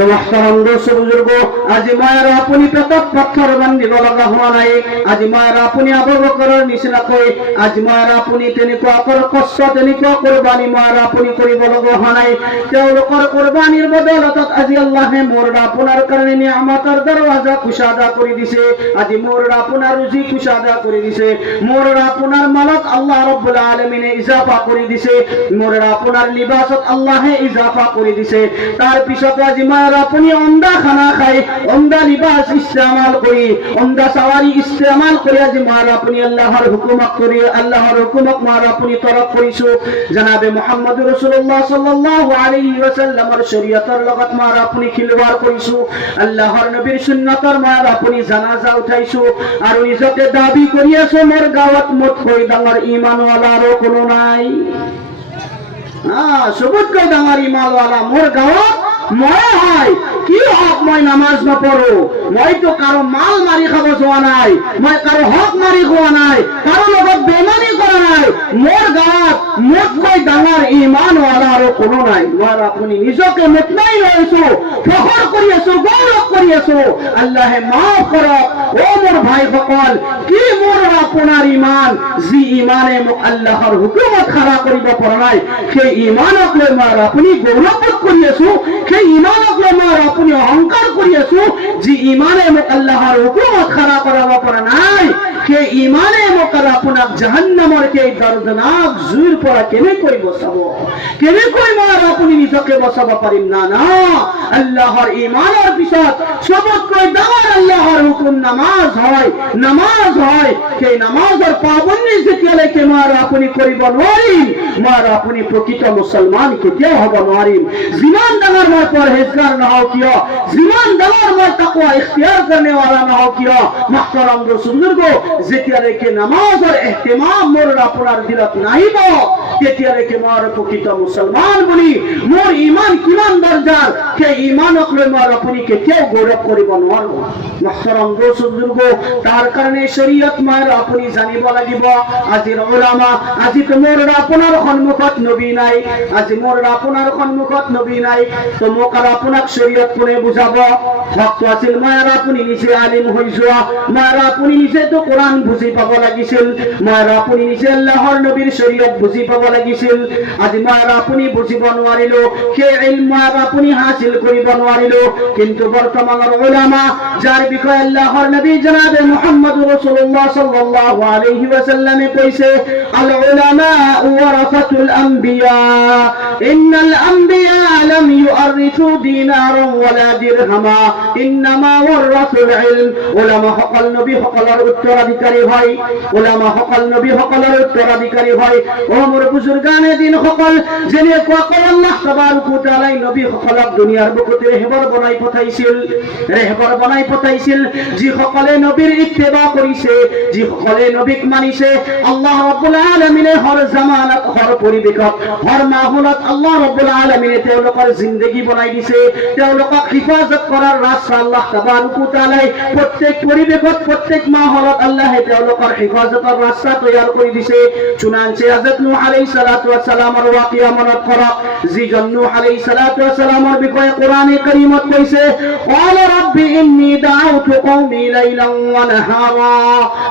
তো محترم দোস্ত বুজুর্গ, আজি মায়েরা আপনি পেটত পাথর বান্ধিব লগা হোৱা নাই। আজি মায়েরা আপনি আবু বকৰৰ নিচিনাকৈ আজি মায়েরা আপনি তেনেকুৱা কষ্ট তেনেকুৱা কোৰবানী মায়েরা আপনি কৰিব লগা হোৱা নাই। তেওঁলোকৰ কোৰবানীৰ বদলতত আজি আল্লাহে মোৰ আপোনাৰ কাৰণে নিয়ামতৰ দৰৱাজা কুশাদা কৰি দিছে। আজি মোৰ আপোনাৰ ৰুজি কুশাদা কৰি দিছে। মোৰ আপোনাৰ মালত আল্লাহ ৰব্বুল আলামিনে ইজাফা কৰি দিছে। মোৰ আপোনাৰ লিবাসত আল্লাহে ইজাফা কৰি দিছে। তাৰ পিছত আজি মায়েরা আপনি অন্দা খানা খাই অন্দা লিবাস ইস্তেমাল করি অন্দা সাওয়ারি ইস্তেমাল করি আজি মায়েরা আপনি আল্লাহর হুকুমত করি আল্লাহর হুকুমত মায়েরা আপনি তরক করিছো। জনাবে মুহাম্মদ রাসূলুল্লাহ সাল্লাল্লাহু আলাইহি ওয়াসাল্লামের শরীয়তের লগত মায়েরা আপনি খিলওয়াড় করিছো। আল্লাহর নবীর সুন্নতর মায়েরা আপনি জানাজা উঠাইছো আর নিজকে দাবি করিয়াছো মোর গাওয়াত মোটকৈ ডাঙৰ ঈমানওয়ালারও কোনো নাই। সবুজকৈ ডাঙৰ ঈমানওয়ালা মোর গাওয়াত মই হয় কি হক মই নামাজ নপঢ়ো, মই তো কারো মাল মারি খাব যোৱা নাই, মই কারো হক মারি খোৱা নাই, কারো লগত বেমানি কৰা নাই। মোৰ গাঁৱত মোতকৈ ডাঙৰ ঈমানওয়ালা আৰু কোনো নাই। মই আপুনি নিজকে মুতমাই লৈছো, ফখৰ কৰি আছো, গৌৰৱ কৰি আছো। আল্লাহে মাফ কৰক। ও মোৰ ভাইসকল, কি মোৰ আপোনাৰ ঈমান, যি ঈমানে মোক আল্লাহৰ হুকুমত খাৰা কৰিব পৰা নাই, সেই ঈমানক লৈ মই আপুনি গৌৰৱ কৰি আছো। সেই ঈমানক লৈ মই আপুনি অহংকাৰ কৰি আছো। যি ঈমানে মোক আল্লাহৰ হুকুমত খাৰা কৰাব পৰা নাই, সেই ঈমানে মোক আপোনাক জাহান্নামৰ সেই দৰ্দনাক জুইৰ পৰা কেনেকৈ বচাব, কেনেকৈ মই আপুনি নিজকে বচাব পাৰিম? না না, আল্লাহৰ ঈমানৰ পিছত সবতকৈ ডাঙৰ আল্লাহৰ হুকুম নামাজ হয়। নামাজ হয়। সেই নামাজৰ পাবন্দী যেতিয়ালৈকে মই আপুনি কৰিব নোৱাৰিম, মই আপুনি প্ৰকৃত মুছলমান কেতিয়াও হ'ব নোৱাৰিম। যিমান ডাঙৰ মই পৰহেজগাৰ নহওঁ কিয়, যিমান ডাঙৰ মই তাকৱা ইখতিয়াৰ কৰণেৱালা নহওঁ কিয়, মুহতাৰাম বুজুৰ্গ, যেতিয়ালৈকে নামাজৰ ইহতিমাম মোৰ আপোনাৰ দিলত নাহিব, তেতিয়ালৈকে মই প্ৰকৃত মুছলমান বুলি মোৰ ঈমান কিমান দৰ্জাৰ, সেই ঈমানক লৈ মই আপুনি কেতিয়াও গৌৰৱ কৰিব নোৱাৰো। মুহতাৰাম বুজুৰ্গ, তাৰ কাৰণে শৰীয়ত মই আপুনি জানিব লাগিব। আজিৰ উলামা, আজি মোৰ আপোনাৰ সন্মুখত নবী নাই, আজি মোৰ আপোনাৰ সন্মুখত নবী নাই, তো মোক আৰু আপোনাক শৰীয়ত কোনে বুজাব? হকটো আছিল মই আৰু আপুনি নিজে আলিম হৈ যোৱা, মই আৰু আপুনি নিজেতো কোৰআন বুজি পাব লাগিছিল, মই আৰু আপুনি নিজে আল্লাহৰ নবীৰ শৰীয়ত বুজি পাব লাগিছিল। আজি মই আৰু আপুনি বুজিব নোৱাৰিলো, সেই ইলম মই আৰু আপুনি হাসিল কৰিব নোৱাৰিলো। কিন্তু বৰ্তমানৰ উলামা, যাৰ বিষয়ে আল্লাহৰ নবী জনাবে মুহাম্মদ রাসূলুল্লাহ সাল্লাল্লাহু আলাইহি ওয়াসাল্লামে কৈছে, আল উলামা ওয়ারাসাতুল আম্বিয়া, ইন্নাল আম্বিয়া লাম ইউরিথু দিনারান ওয়ালা দিরহামা, ইন্নামা ওয়ারাসুল ইলম। উলামা সকল নবী সকলৰ উত্তৰাধিকাৰী হয়। উলামা সকল নবী সকলৰ উত্তৰাধিকাৰী হয়। ও মোৰ বুজুৰ্গানে দিন সকল, যেনেকুৱা আল্লাহ তাবাৰক ওয়া তাআলা নবী সকলক দুনিয়াৰ বুকুতে ৰেহবৰ বনাই পঠাইছিল, ৰেহবৰ বনাই পঠাইছিল যিসকলে নবীৰ ইত্তেবা কৰিছে, যিসকলে নবীক মানিছে। আল্লাহ ৰাব্বুল আলামিনে হৰ জামানত, হৰ পৰিৱেশত, হৰ মাহলত আল্লাহ ৰাব্বুল আলামিনে তেওঁলোকৰ জিন্দগী বনাই দিছে। তেওঁলোকক হিফাজত কৰাৰ ৰাস্তা আল্লাহ তাবাৰক ওয়া তাআলা প্ৰত্যেক পৰিৱেশত, প্ৰত্যেক মাহলত আল্লাহে তেওঁলোকৰ হিফাজতৰ ৰাস্তা তৈয়াৰ কৰি দিছে। চুনাঞ্চে হযরত নূহ আলাইহিস সালাতু ওয়াস সালামৰ ওয়াকিয়া মনত কৰক, যিজন নূহ আলাইহিস সালাতু ওয়াস সালামৰ বিষয়ে কোরআনে কারীমত কৈছে, ক্বালা রাব্বি ইন্নী দাউতু কওমি লাইলান ওয়া নাহারা।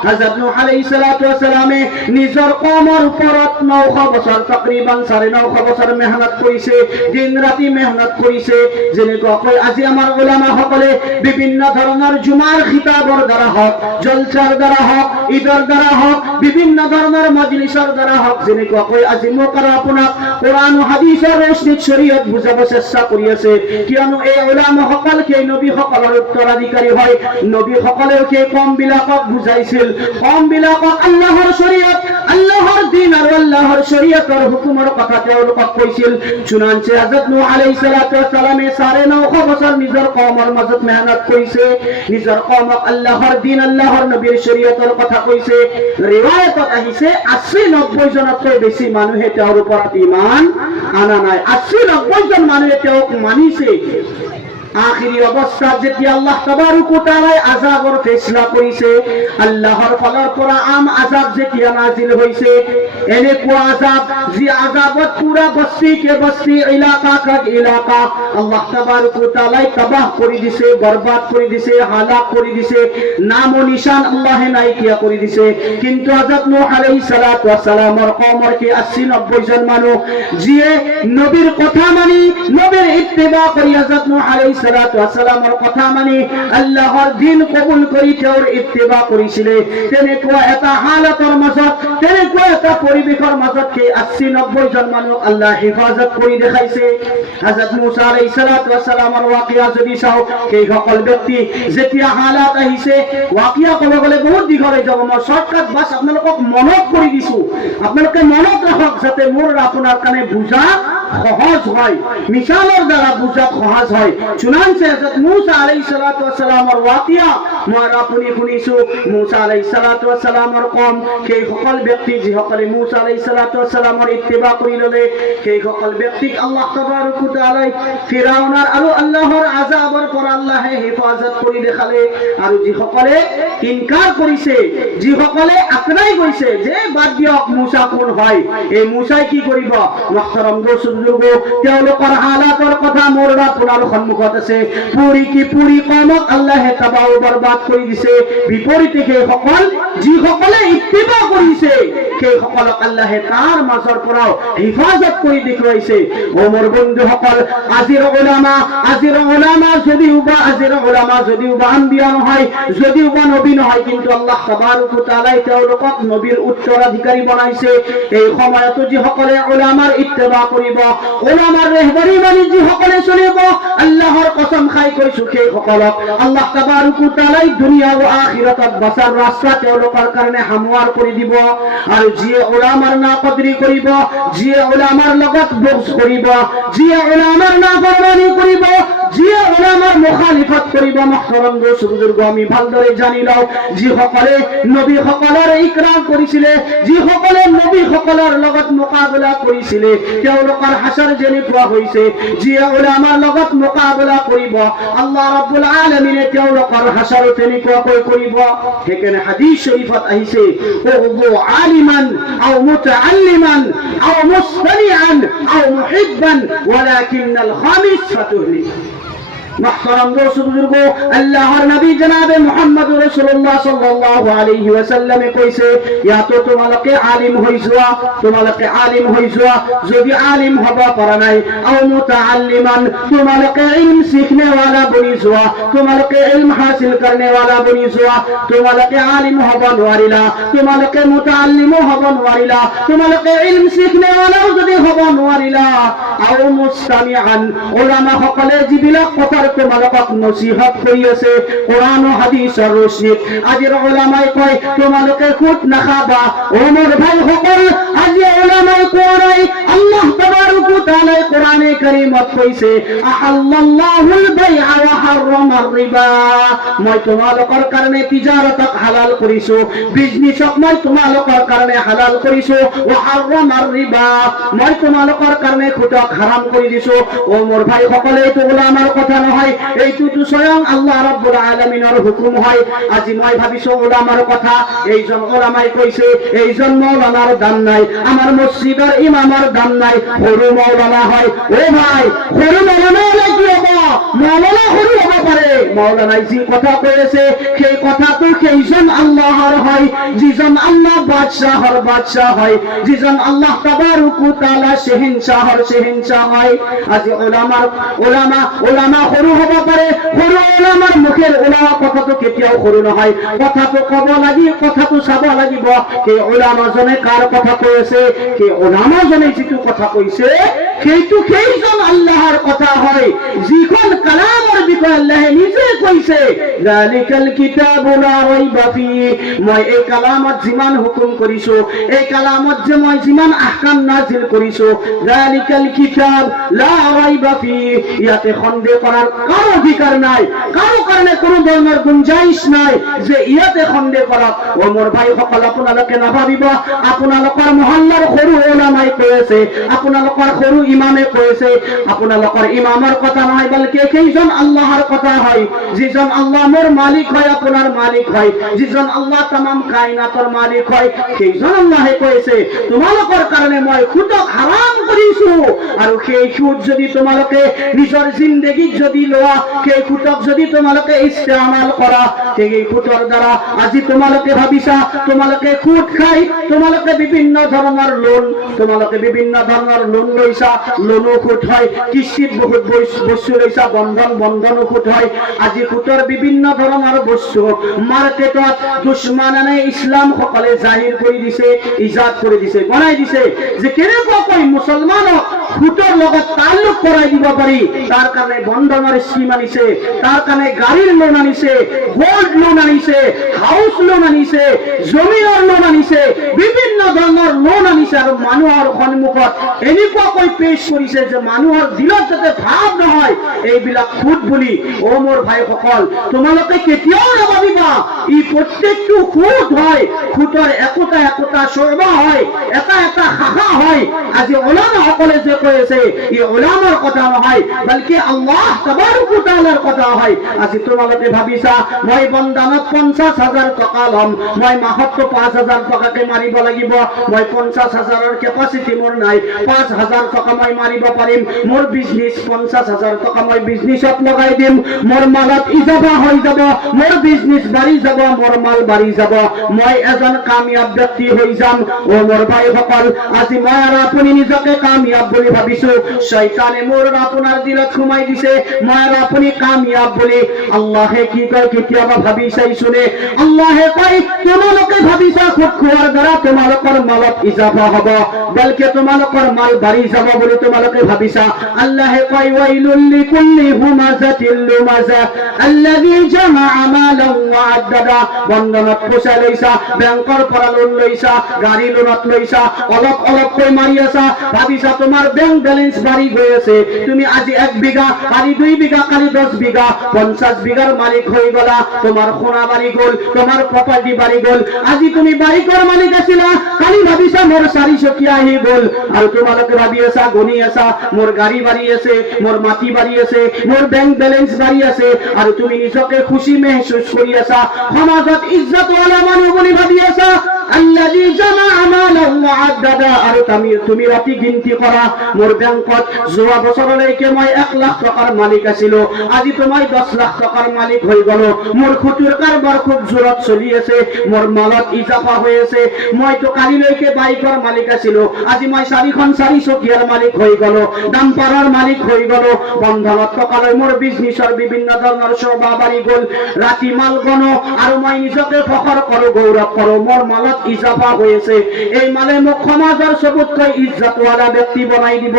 হযরত নূহ আলাইহিস সালাতু ওয়াস সালামে নিজৰ কওমৰ ওপৰত 900 বছৰ, তাকৰিবান 950 বছৰ মেহনত কৰিছে, দিন ৰাতি মেহনত কৰিছে। যেনেকৈ আজি আমাৰ উলামা সকলে বিভিন্ন ধৰণৰ জুমাৰ খিতাবৰ দ্বাৰা হওক, জলসাৰ দ্বাৰা হওক, ঈদৰ দ্বাৰা হওক, বিভিন্ন ধৰণৰ মজলিসৰ দ্বাৰা হওক, যেনেকৈ আজি মোক আৰু আপোনাক কোরআন ও হাদিসৰ ৰশ্নীত শৰীয়ত বুজাব চেষ্টা কৰি আছে। কিয়নো এই উলামা সকল সেই নবী সকলৰ উত্তৰাধিকাৰী হয়। নবী সকলেও সেই কম বিলাকক বুজাইছিল, কম বিলাকক আল্লাহৰ শৰীয়ত, আল্লাহৰ দিন আৰু আল্লাহৰ শৰীয়তৰ হুকুমৰ কথা তেওঁলোকক কৈছিল। চুনাঞ্চে হযরত নূহ আলাইহিস সালাতু ওয়াস সালামে 950 বছৰ নিজৰ কওমৰ মাজত মেহনত কৰিছে, নিজৰ কওমক আল্লাহৰ দিন, আল্লাহৰ নবীৰ শৰীয়তৰ কথা কৈছে। ৰিৱায়াতত আহিছে 80-90 জনতকৈ বেছি মানুহে তেওঁৰ ওপৰত ঈমান আনা নাই। 80-90 জন মানুহে তেওঁক মানিছে। আখিরি অবস্থা যেতিয়া আল্লাহ তাবারক ওয়া তাআলা আযাবর ফেসলা কৰিছে আল্লাহৰ ফালৰ পৰা আযাব যেতিয়া নাজিল হৈছে এনেকুৱা আযাব যি আযাবত পুৰা বস্তি কে বস্তি ইলাকা কা ইলাকা আল্লাহ তাবারক ওয়া তাআলা তবাহ কৰি দিছে বরবাদ কৰি দিছে হালাক কৰি দিছে নাম ও নিশান আল্লাহে নাইকিয়া কৰি দিছে কিন্তু হযরত নূহ আলাইহিস সালাতু ওয়াস সালামৰ কওমৰ কি 80-90 জন মানুহ যিয়ে নবীৰ কথা মানি নবীৰ ইত্তিবা কৰি হযরত নূহ আলাইহিস সালাতু ওয়াস সালামৰ কথা মানি আল্লাহৰ দিন কবুল কৰি তেওঁৰ ইত্তিবা কৰিছিলে তেনেকুৱা এটা হালতৰ মাজত তেনেকুৱা এটা পৰিবেশৰ মাজত কি 80-90 জন মানুহ আল্লাহ হিফাজত কৰি দেখাইছে হযরত মুসা আলাইহিস সালাতু ওয়াস সালামৰ ওয়াকিয়া যদি চাও সেই সকল ব্যক্তি যেতিয়া হালাত আহিছে ওয়াকিয়া ক'ব গ'লে বহুত দীঘল হৈ যাব মই শৰ্টকাট বাস আপোনালোকক মনত কৰি দিছো আপোনালোকে মনত ৰাখক যাতে মোৰ আপোনাৰ কাৰণে বুজা সহজ হয় মিছালৰ দ্বাৰা বুজা সহজ হয় চুনানচে হযরত মুসা আলাইহিস সালাতু ওয়াস সালামৰ ওয়াকিয়া মই আপুনি শুনিছো মুসা আলাইহিস সালাতু ওয়াস সালামৰ কম সেই সকল ব্যক্তি যিসকলে মুসা আলাইহিস সালাতু ওয়াস সালামৰ ইত্তিবা কৰি ললে সেই সকল ব্যক্তিক আল্লাহ তাবারক ওয়া তাআলা ফিরাউনাৰ আৰু আল্লাহৰ আযাবৰ পৰা আল্লাহে হিফাজত কৰি দেখালে আৰু যিসকলে ইনকাৰ কৰিছে যিসকলে আকৰাই গৈছে যে বাদ দিয়ক মুসা কোন হয় এই মুসাই কি কৰিব মুহতারাম দোস্ত তেওঁলোকৰ হালাতৰ কথা মোৰ আপোনাৰ সন্মুখত আছে পুৰি কি পুৰি কমক আল্লাহে তবাহ বৰবাদ কৰি দিছে বিপৰীতে সেইসকল যিসকলে ইত্তিবা কৰিছে সেইসকলক আল্লাহে তাৰ মাজৰ পৰাও হিফাজত কৰি দেখুৱাইছে ও মোৰ বন্ধুসকল আজিৰ উলামা যদিও বা আম্বিয়া নহয় যদিও বা নবী নহয় কিন্তু আল্লাহ তাবারক ওয়া তাআলা তেওঁলোকক নবীৰ উত্তৰাধিকাৰী বনাইছে এই সময়তো যিসকলে উলামাৰ ইত্তিবা কৰিব উলামাৰ ৰেহবৰী মানি যিসকলে চলিব আল্লাহৰ কসম খাই কৈছো সেইসকলক আল্লাহ তাবারক ওয়া তাআলা দুনিয়া আৰু আখিৰাতত বাছাৰ ৰাস্তা তেওঁলোকৰ কাৰণে হামৱাৰ কৰি দিব আৰু যিয়ে উলামাৰ নাকদৰি কৰিব যিয়ে উলামাৰ লগত বগজ কৰিব যিয়ে উলামাৰ নাফৰমানি কৰিব যিয়ে উলামাৰ মুখালিফত কৰিব মুহতারাম দোস্ত বুজুৰ্গ আমি ভালদৰে জানি লও যিসকলে নবীসকলৰ ইকৰাম কৰিছিলে যিসকলে নবীসকলৰ লগত মোকাবিলা কৰিছিলে তেওঁলোকৰ হাসৰ যেনেকুৱা হৈছে যিয়ে উলামাৰ লগত মোকাবিলা কৰিব আল্লাহ ৰাব্বুল আলামিনে তেওঁলোকৰ হাসৰ তেনেকুৱাকৈ কৰিব সেইকাৰণে হাদিস শৰীফত আহিছে ওগো আলিমান আও মুতাআল্লিমান আও মুস্তামিআন আও মুহিব্বান ওয়ালাকিনাল খামিস ফাতুহলি محترم دوست بزرگو আল্লাহর নবী জনাবে মুহাম্মদ রাসূলুল্লাহ সাল্লাল্লাহু আলাইহি ওয়াসাল্লামে কইছে ইয়া তো তোমালকে আলিম হই যাওয়া যদি আলিম হবা পারা নাই আও মুতাআল্লিমান তোমালকে ইলম सीखने वाला बनी যাওয়া তোমালকে ইলম হাসিল करने वाला बनी যাওয়া তোমালকে আলিম হবা নওয়ারিলা তোমালকে মুতাআল্লিম হবা নওয়ারিলা তোমালকে ইলম सीखने वाला যদি হবা নওয়ারিলা আও মুস্তামিআন উলামা সকলে যিবিলাক কথা তোমালোকক নসিহত কৰি আছে কোরআন ও হাদিসৰ ৰশ্মিত আজিৰ উলামাই কয় তোমালোকে খুদ নাখাবা ও মোৰ ভাই সকল আজি উলামাই কয় আল্লাহ তাবারক ওয়া তাআলা কোরআনে কারীমত কইছে আহাল্লাল্লাহুল বাইআ ওয়া হারামার রিবা মই তোমালোকৰ কাৰণে তিজাৰতক হালাল কৰিছো বিজনেছক মই তোমালোকৰ কাৰণে হালাল কৰিছো ওয়া হারামাৰ ৰিবা মই তোমালোকৰ কাৰণে খুদক হাৰাম কৰি দিছো ও মোৰ ভাই সকল এইটো উলামাৰ কথা নহয় এইটো তো স্বয়ং আল্লাহ রাব্বুল আলামিনৰ হুকুম হয় আজি মই ভাবিছো উলামাৰ কথা এইজন উলামাই কৈছে এইজন মাওলানাৰ দাম নাই আমাৰ মসজিদৰ ইমামৰ দাম নাই সৰু মাওলানা হয় ও ভাই সৰু মাওলানা লাগি হ'ব মাওলানা সৰু হ'ব পাৰে মাওলানাই যি কথা কৈছে সেই কথাটো সেইজন আল্লাহৰ হয় যিজন আল্লাহ বাদশাহ হয় যিজন আল্লাহ তাবারক ওয়া তাআলা শাহিনশাহ হয় আজি উলামা সৰু হ'ব পাৰে সৰু উলামাৰ মুখেৰ উলামা কথাটো কেতিয়াও সৰু নহয় কথাটো ক'ব লাগি কথাটো চাব লাগিব সেই উলামাজনে কাৰ কথা কৈ আছে সেই উলামাজনে যিটো কথা কৈছে সেইটো সেইজন আল্লাহৰ কথা হয় যিখন কালামৰ বিষয়ে আল্লাহে নিজে কৈছে যালিকাল কিতাবু লা রাইবা ফিহি মই এই কালামত যিমান হুকুম কৰিছো এই কালামত যে মই যিমান আহকাম নাজিল কৰিছো যালিকাল কিতাব লা রাইবা ফিহি ইয়াতে সন্দেহ কৰাৰ কাৰো অধিকাৰ নাই কাৰো কাৰণে কোনো ধৰণৰ গুঞ্জাইশ নাই যে ইয়াতে সন্দেহ কৰক ও মোৰ ভাই সকল আপোনালোকে নাভাবিব আপোনালোকৰ মহল্লাৰ সৰু উলামাই কৈ আছে আপোনালোকৰ সৰু ইমামে কৈছে আপোনালোকৰ ইমামৰ কথা নহয় বলকে কেইজন আল্লাহৰ কথা হয় যিজন আল্লাহ মোৰ মালিক হয় আপোনাৰ মালিক হয় যিজন আল্লাহ तमाम কায়নাতৰ মালিক হয় সেইজন আল্লাহে কৈছে তোমালোকৰ কাৰণে মই সুদক হাৰাম কৰিছো আৰু সেই সুদ যদি তোমালোকে নিজৰ জিন্দগীত যদি লোৱা সেই সুদক যদি তোমালোকে ইস্তেমাল কৰা সেই সুদৰ দ্বাৰা আজি তোমালোকে ভাবিছা তোমালোকে সুদ খাই তোমালোকে বিভিন্ন ধৰণৰ লোন তোমালোকে বিভিন্ন ধৰণৰ লোন লৈছা লোনো সুদ হয় কিস্তিত বহুত বস্তু লৈছা বন্ধনো সুদ হয় আজি সুদৰ বিভিন্ন ধৰণৰ বস্তু মাৰ্কেটত দুশ্মনানে ইছলাম সকলে জাহিৰ কৰি দিছে ইজাদ কৰি দিছে বনাই দিছে যে কেনেকৈ মুছলমানক সুদৰ লগত তাল্লুক কৰাই দিব পাৰি তাৰ কাৰণে বন্ধনৰ স্কিম আনিছে তাৰ কাৰণে গাড়ীৰ লোন আনিছে গোল্ড লোন আনিছে হাউস লোন আনিছে জমিনৰ লোন আনিছে বিভিন্ন ধৰণৰ লোন আনিছে আৰু মানুহৰ সন্মুখত এনেকুৱাকৈ পেশ কৰিছে যে মানুহৰ দিলত যাতে ভাৱ নহয় এইবিলাক সুদ বুলি ও মোৰ ভাইসকল তোমালোকে কেতিয়াও নাভাবিবা ই প্ৰত্যেকটো সুদ হয় সুদৰ একোটা শোভা হয় এটা শাখা হয় আজি ওলামা সকলে যে কৈছে ই ওলামাৰ কথা নহয় বলকে আল্লাহ তাবারক ওয়া তাআলাৰ কথা হয় আজি তোমালোকে ভাবিছা মই বন্দানত 50,000 টকা লম মই মাহত 5,000 টকাকে মাৰিব লাগিব মই 50,000ৰ কেপাসিটি মোৰ নাই 5,000 টকা মই মাৰিব পাৰিম মোৰ বিজনেস 50,000 টকা মই বিজনেসত লগাই দিম মোৰ মালত ইজাবা হৈ যাব মোৰ বিজনেস বাঢ়ি যাব মোৰ মাল বাঢ়ি যাব মই এজন কামিয়াব ব্যক্তি হৈ যাম ও মোৰ ভাইসকল আজি মই আৰু আপুনি নিজকে কামিয়াব বুলি ভাবিছো শয়তানে মোৰ আপোনাৰ দিলত ঘুমাই দিছে মই আৰু আপুনি কামিয়াব বুলি আল্লাহে কি কয় কেতিয়াবা ভাবি চাইছুনে আল্লাহে কয় তোমালোকে ভাবিছা খুদ খোৱাৰ দ্বাৰা তোমালোকৰ মালত ইজাফা হ'ব বলকে তোমালোকৰ মাল বাঢ়ি যাব বুলি তোমালোকে ভাবিছা আল্লাহে কয় ওয়াইলুল লিকুল্লি হুমাযাতিল লুমাযা আল্লাযী জামাআ মালান ওয়া আদ্দাদা বন্ধনত পইচা লৈছা বেংকৰ পৰা লোন লৈছা গাড়ী লোনত লৈছা অলপকৈ মাৰি আছা ভাবিছা তোমাৰ বেংক ব্যালেন্স বাঢ়ি গৈ আছে তুমি আজি 1 বিঘা কালি 2 বিঘা কালি 10 বিঘা 50 বিঘাৰ মালিক হৈ গলা তোমাৰ সোনা বাঢ়ি গল তোমাৰ প্ৰপাৰ্টি বাঢ়ি গল আজি তুমি বাইকৰ মালিক আছিলা কালি ভাবিছা মোৰ 4 চকীয়া আহি গল আৰু তোমালোকে ভাবি আছা গনি আছা মোৰ গাড়ী বাঢ়ি আছে মোৰ মাটি বাঢ়ি আছে মোৰ বেংক ব্যালেন্স বাঢ়ি আছে আৰু তুমি নিজকে খুশি महसूस কৰি আছা সমাজত ইজ্জত ওয়ালা মানুহ বুলি ভাবি আছা আল্লাযী জামাআ মালান ওয়া আদ্দাদা আৰু তুমি ৰাতি গিনতি কৰা মোৰ বেংকত যোৱা বছৰলৈকে মই 1 লাখ টকাৰ মালিক আছিলো আজি তুমি 10 লাখ টকাৰ মালিক হৈ গলো মোৰ খুতুৰ কাৰবাৰ খুব জোৰত চলি আছে মোৰ মালত ইজাফা হৈ আছে মই তো কালিলৈকে বাইকৰ মালিক আছিলো আজি মই 4 চকীয়াৰ মালিক হৈ গলো ডাম্পাৰৰ মালিক হৈ গলো বন্ধনত টকালৈ মোৰ বিজনেছৰ বিভিন্ন ধৰণৰ শোভা বাঢ়ি গল ৰাতি মাল গনো আৰু মই নিজকে ফখৰ কৰো গৌৰৱ কৰো মোৰ মালত ইজাফা হৈ আছে এই মালে মোক সমাজৰ সবতকৈ ইজ্জতওয়ালা ব্যক্তি বনাই দিব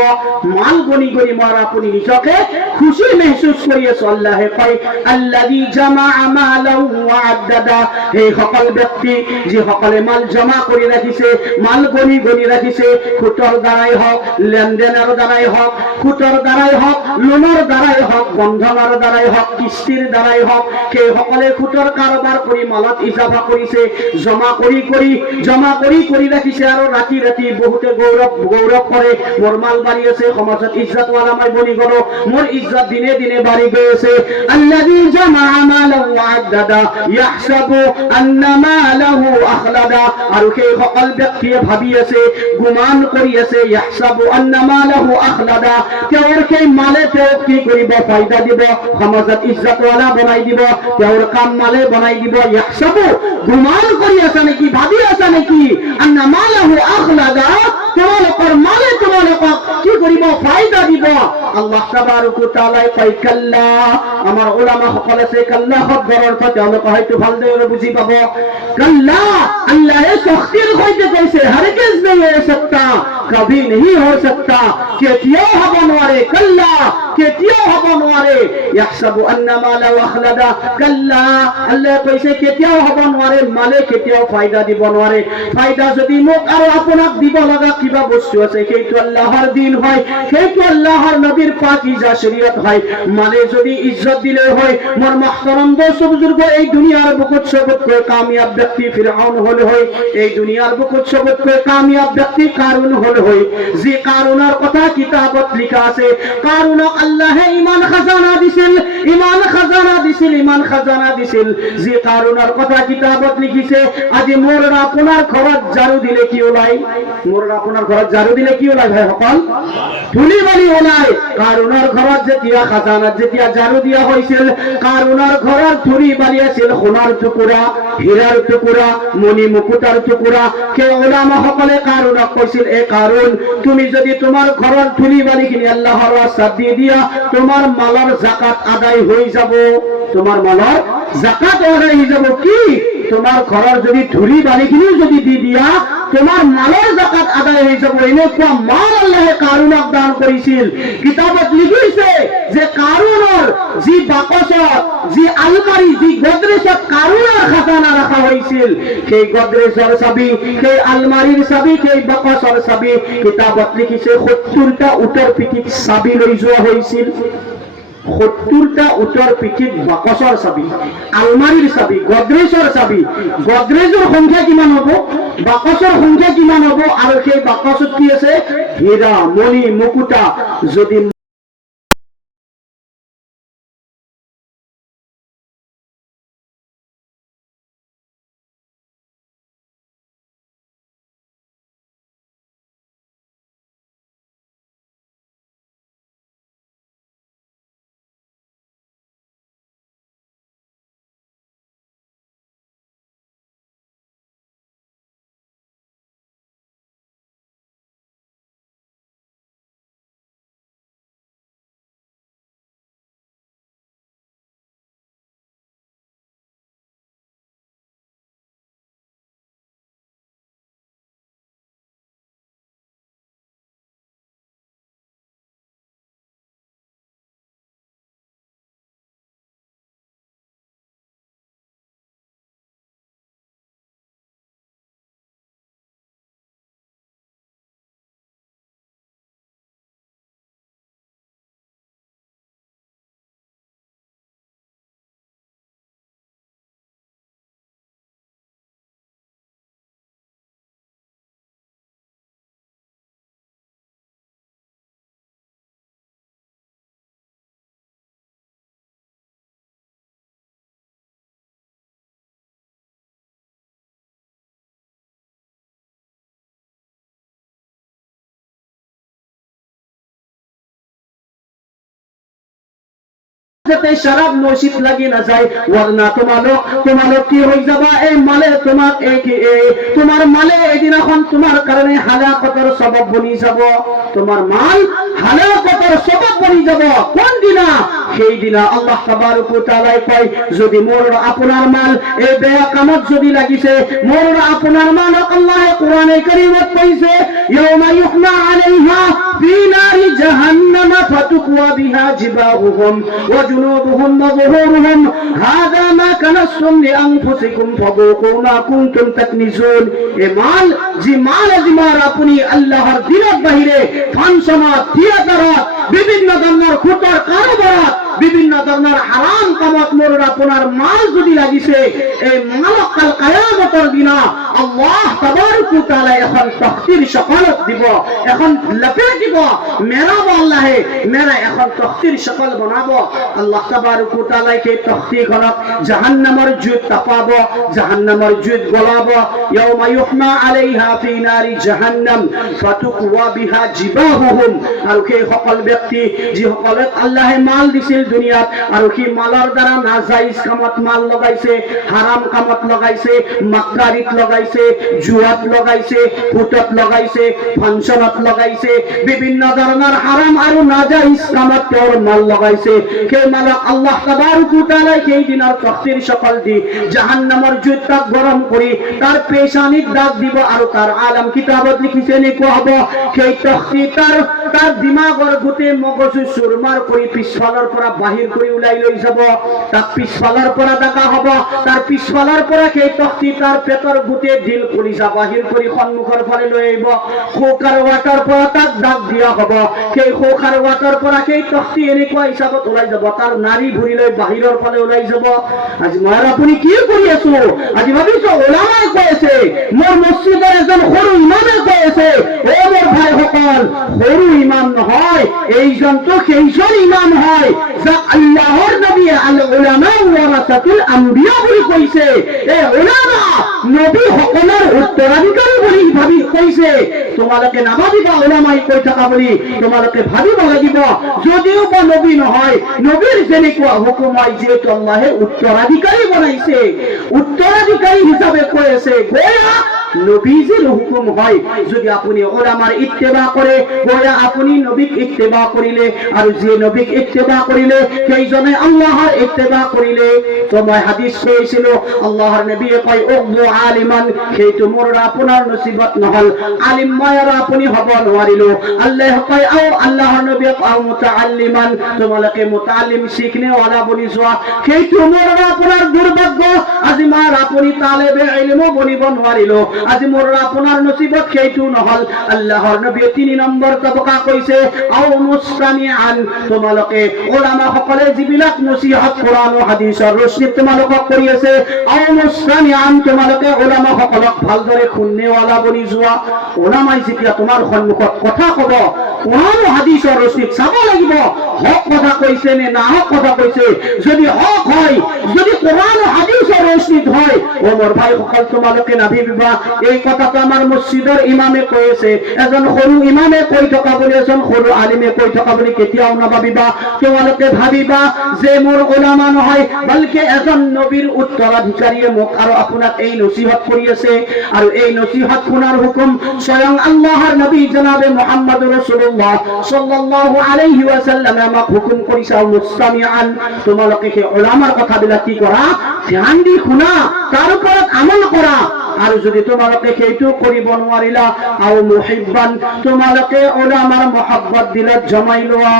মাল গনি গনি মই আপুনি নিজকে খুশি महसूस কৰি আছো আল্লাহে কয় আল্লাযী জামাআ মালান ওয়া আদ্দাদা এই সকল ব্যক্তি যি সকলে মাল জমা কৰি ৰাখিছে মাল গনি গনি ৰাখিছে খুটৰ দ্বাৰাই হওক লেনদেনৰ দ্বাৰাই হওক খুটৰ দ্বাৰাই হওক লোনৰ দ্বাৰাই হওক বন্ধনৰ দ্বাৰাই হওক কিস্তিৰ দ্বাৰাই হওক সেই সকলে খুটৰ কাৰবাৰ কৰি মালত ইজাফা কৰিছে জমা কৰি ৰাখিছে আৰু ৰাতি বহুতে গৌৰৱ কৰে মোৰ মাল বাঢ়ি আছে সমাজত ইজ্জতওয়ালা মই বনি গলো মোৰ ইজ্জত দিনে দিনে বাঢ়ি গৈ আছে আল্লাযী জামাআ মালান ওয়া আদ্দাদা ইয়াহসাবু আন্না মালাহু আখলাদা আৰু সেই সকল ব্যক্তিয়ে ভাবি আছে গুমান কৰি আছে ইয়াহসাবু আন্না মালাহু আখলাদা তেওঁৰ সেই মালে তেওঁ কি কৰিব ফায়দা দিব সমাজত ইজ্জতওয়ালা বনাই দিব তেওঁৰ কাম মালে বনাই দিব ইয়াহসাবু গুমান কৰি আছে নেকি ভাবি আছে নেকি আন্না মালাহু আখলাদা তোমালোকৰ মালে তোমালোকক কি কৰিব ফায়দা দিব আল্লাহ তাবারক ওয়া তাআলা কয় কাল্লা আমাৰ উলামা সকলে আছে কাল্লা শব্দৰ অৰ্থ তেওঁলোকে হয়তো ভালদৰে বুজি পাব কাল্লা আল্লাহে শক্তিৰ সৈতে কৈছে হৰগিজ नहीं हो सकता कभी नहीं हो सकता কেতিয়াও হ'ব নোৱাৰে কাল্লা কেতিয়াও হ'ব নোৱাৰে ইয়াহসাবু আন্না মালাহু আখলাদা কাল্লা আল্লাহ কৈছে কেতিয়াও হ'ব নোৱাৰে মালে কেতিয়াও ফায়দা দিব নোৱাৰে ফায়দা যদি মোক আৰু আপোনাক দিব লগা কিবা বস্তু আছে সেইটো আল্লাহৰ দিন হয় সেইটো আল্লাহৰ নবীৰ পাকিজা শরীয়ত হয় মালে যদি ইজ্জত দিলে হয় মোর মুহতারাম দোস্ত বুজুর্গ এই দুনিয়ার বুকুত সবতকৈ কামিয়াব ব্যক্তি ফিরআউন হলে হয় এই দুনিয়ার বুকুত সবতকৈ কামিয়াব ব্যক্তি কারুন হলে হয় যে কারুনের কথা কিতাবত লেখা আছে কারুনক আল্লাহে ইমান খাজানা দিছিল যে কারুনের কথা কিতাবত লিখিছে আজি মোর আপনার ঘরত জারু দিলে কি ওলাই মোর আপনার ঘরত জারু দিলে কি ওলাই ভাই সকল ধুলি বালি ওলাই কারুনের ঘরত যেতিয়া খাজানাত যেতিয়া জারু দিয়া হয়েছিল কারুনের ঘরের ধুলি বালি আছিল সোনার টুকুরা হীরার টুকুরা মণি মুকুটার টুকুরা কে ওলামা সকলে কারুনক কৈছিল এ কারুন তুমি যদি তোমার ঘরের ধুলি বালি কিনি আল্লাহর রাস্তাত দিয়ে দিয়া তোমার মালর যাকাত আদায় হয়ে যাব তোমার মালর যাকাত আদায় হয়ে যাব কি তোমার ঘরের যদি ধুলি বালি কিনি যদি দি দিয়া তোমার মালর যাকাত আদায় হয়ে যাব এনেকুৱা মাল আল্লাহে কারুনক দান করেছিল কিতাবত লিখিছে যে কারুনের যে বাকসত যে আলমারি যে গদ্রেজত কারুনের খাজানা রাখা হয়েছিল সেই গদ্রেজের চাবি সেই আলমারির চাবি সেই বাকসের চাবি কিতাবত লিখিছে 70টা উটৰ পিঠিত চাবি লৈ যোৱা হয়েছিল 70টা উটৰ পিঠিত বাকসৰ চাবি আলমারির চাবি গদ্রেজৰ চাবি গদ্রেজৰ সংখ্যা কিমান হ'ব বাকসৰ সংখ্যা কিমান হ'ব আৰু সেই বাকসত কি আছে হীৰা মণি মুকুটা যদি যাতে শরাব নসিব লাগি না যায় ওয়ারনা তোমালোক কি হই যাবা এই মালে তোমার মালে এদিনাখন তোমার কারণে হালাকতের সবব বনি যাব তোমার মাল হালাকতের সবব বনি যাব কোন দিনা সেই দিনা আল্লাহ তাবারক ওয়া তাআলা কয় যদি মোর আপনার মাল এই বেয়া কামত যদি লাগিছে মোর আপনার মাল আল্লাহ কোরআনে কারীমত কইছে ইয়াউমা ইউহমা আলাইহা ফি নারি জাহান্নাম ফাতুকওয়া বিহা জিবাহুহুম ওয়া جنوبهم وظهورهم هذا ما كنزتم لأنفسكم فذوقوا ما كنتم تكنزون মাল যে মাল আজিমার আপনি আল্লাহর দিনের বাহিরে ফাংশনাত থিয়েটারত বিভিন্ন ধরনের খুঁটার কারবারত বিভিন্ন ধরনের হারাম কামত মোর আপনার মাল যদি লাগিছে এই মাল কাল কিয়ামতের দিনা আল্লাহ তাবারক ওয়া তাআলা এখন তখতির সকালত দিব এখন লপেট দিব মেরাব আল্লাহে মেরা এখন তখতির সকাল বানাবো আল্লাহ তাবারক ওয়া তাআলা কে তখতি খলক জাহান্নামের জুত তাপাবো জাহান্নামের জুত গলাবো ইয়াউমা ইউহমা আলাইহা ফি নারি জাহান্নাম ফাতুকওয়া বিহা জিবাহুহুম আর কে সকল ব্যক্তি যে সকলে আল্লাহে মাল দিছিল দুনিয়াত আর কি মালার দ্বারা নাজায়েজ কামত মাল লাগাইছে হারাম কামত লাগাইছে মাকরারিত লাগাইছে লগাইছে, জুয়াত লগাইছে, ফুটত লগাইছে, ফাংশনত লগাইছে, বিভিন্ন ধরনের হারাম আর নাজাইজ কামত তেওঁৰ মাল লগাইছে। সেই মালক আল্লাহ তাবারক ওয়া তাআলা সেই দিনৰ তখতিৰ সকল দি জাহান্নামৰ জুইত গৰম কৰি তাৰ পেশানিত দাগ দিব আৰু তাৰ আলম কিতাবত লিখিছে এনেকুৱা হ'ব সেই তখতি তাৰ দিমাগৰ গোটেই মগজু চুৰমাৰ কৰি পিছফালৰ পৰা বাহিৰ কৰি ওলাই লৈ যাব। তাক পিছফালৰ পৰা দাগা হ'ব, তাৰ পিছফালৰ পৰা সেই তখতি তাৰ পেটৰ গোটেই দিল কলিজা বাহিৰ কৰি সন্মুখৰ ফালে লৈ আহিব। খোকাৰ ৱাটাৰ পৰা তাক দাগ দিয়া হ'ব। সেই খোকাৰ ৱাটাৰ পৰা সেই তখতি এনেকুৱা হিচাপত ওলাই যাব, তাৰ নাৰী ভৰি লৈ বাহিৰৰ ফালে ওলাই যাব। আজি মই আৰু আপুনি কি কৰি আছো? আজি ভাবিছো ওলামাই কৈ আছে, মোৰ মছজিদৰ এজন সৰু ইমামে কৈ আছে, অ মোৰ ভাইসকল, সৰু ইমাম নহয়, এইজনটো সেইজন ইমাম হয় যাক আল্লাহৰ নবী আল উলামা ওয়ারাসাতুল আম্বিয়া বুলি কৈছে। এই উলামা নবী সকলৰ উত্তৰাধিকাৰী বুলি ভাবি কৈছে। তোমালোকে নাভাবিবা উলামাই কৈ থকা বুলি, তোমালোকে ভাবিব লাগিব যদিও বা নবী নহয়, নবীৰ যেনেকুৱা হুকুম হয়, যিহেতু আল্লাহে উত্তৰাধিকাৰী বনাইছে, উত্তৰাধিকাৰী হিচাপে কৈ আছে, গোয়া নবীজির হুকুম হয়। যদি আপনি ওলামার ইত্তেবা করে, গোয়া আপনি নবীক ইত্তেবা করিলে, আর যে নবীক ইত্তেবা করিলে সেইজনে আল্লাহর ইত্তেবা করিলে। তোমায় হাদিস পেয়েছিল আল্লাহর নবী কয় উগদু আলিমান, সেইটো মোর আপনার নসিবত নহল, আলিম মায়ার আপনি হব নোৱাৰিলো। আল্লাহ কয় আও আল্লাহর নবী আও মুতাআল্লিমান, তোমালোকে মুতাআল্লিম শিখনে ওয়ালা বনি যোৱা, সেইটো মোর আপনার দুর্ভাগ্য। আজি মাৰ আপনি তালেবে ইলম বনিব নোৱাৰিলো, আজি মোর আপনার নসিবত সেইটো নহল। আল্লাহর নবী 3 নম্বৰ তবকা কৈছে আও মুস্তামিআন, তোমালোকে ওলামা সকলে যিবিলাক নসিহত কোরআন ও হাদিসৰ ৰশ্মিত তোমালোকক কৰি আছে, আও মুস্তামিআন, তোমালোকে ওলামা সকলক ভালদৰে শুননেৱালা বনি যোৱা। ওলামাই যেতিয়া তোমাৰ সন্মুখত কথা কব, কোরআন ও হাদিসৰ ৰশ্মিত চাব লাগিব হক কথা কৈছে নে না হক কথা কৈছে। যদি হক হয়, যদি কোরআন ও হাদিসৰ রশ্মিত হয়, ও মোর ভাই সকল তোমালোকে নাভাবিবা এই কথাটো আমার মসজিদৰ ইমামে কৈছে, এজন সৰু ইমামে কৈ থকা বুলি, এজন সৰু আলিমে কৈ থকা বুলি কেতিয়াও নাভাবিবা। তোমালোকে ভাবিবা যে মোৰ ওলামা নহয়, বলকে এজন নবীৰ উত্তৰাধিকাৰীয়ে মোক আৰু আপোনাক এই নসিহত কৰি আছে। আৰু এই নসিহত শুনাৰ হুকুম স্বয়ং আল্লাহৰ নবী জনাবে মুহাম্মদ রাসূলুল্লাহ সাল্লাল্লাহু আলাইহি ওয়াসাল্লামে আমাক হুকুম কৰিছে মুস্তামিআন, তোমালোকে সেই ওলামাৰ কথাবিলাক কি কৰা, ধ্যান দি শুনা, তাৰ ওপৰত আমল কৰা। আৰু যদি তোমালোকে সেইটো কৰিব নোৱাৰিলা, আও মুহিব্বান, তোমালোকে ওলামাৰ মহব্বত দিলত জমাই লোৱা,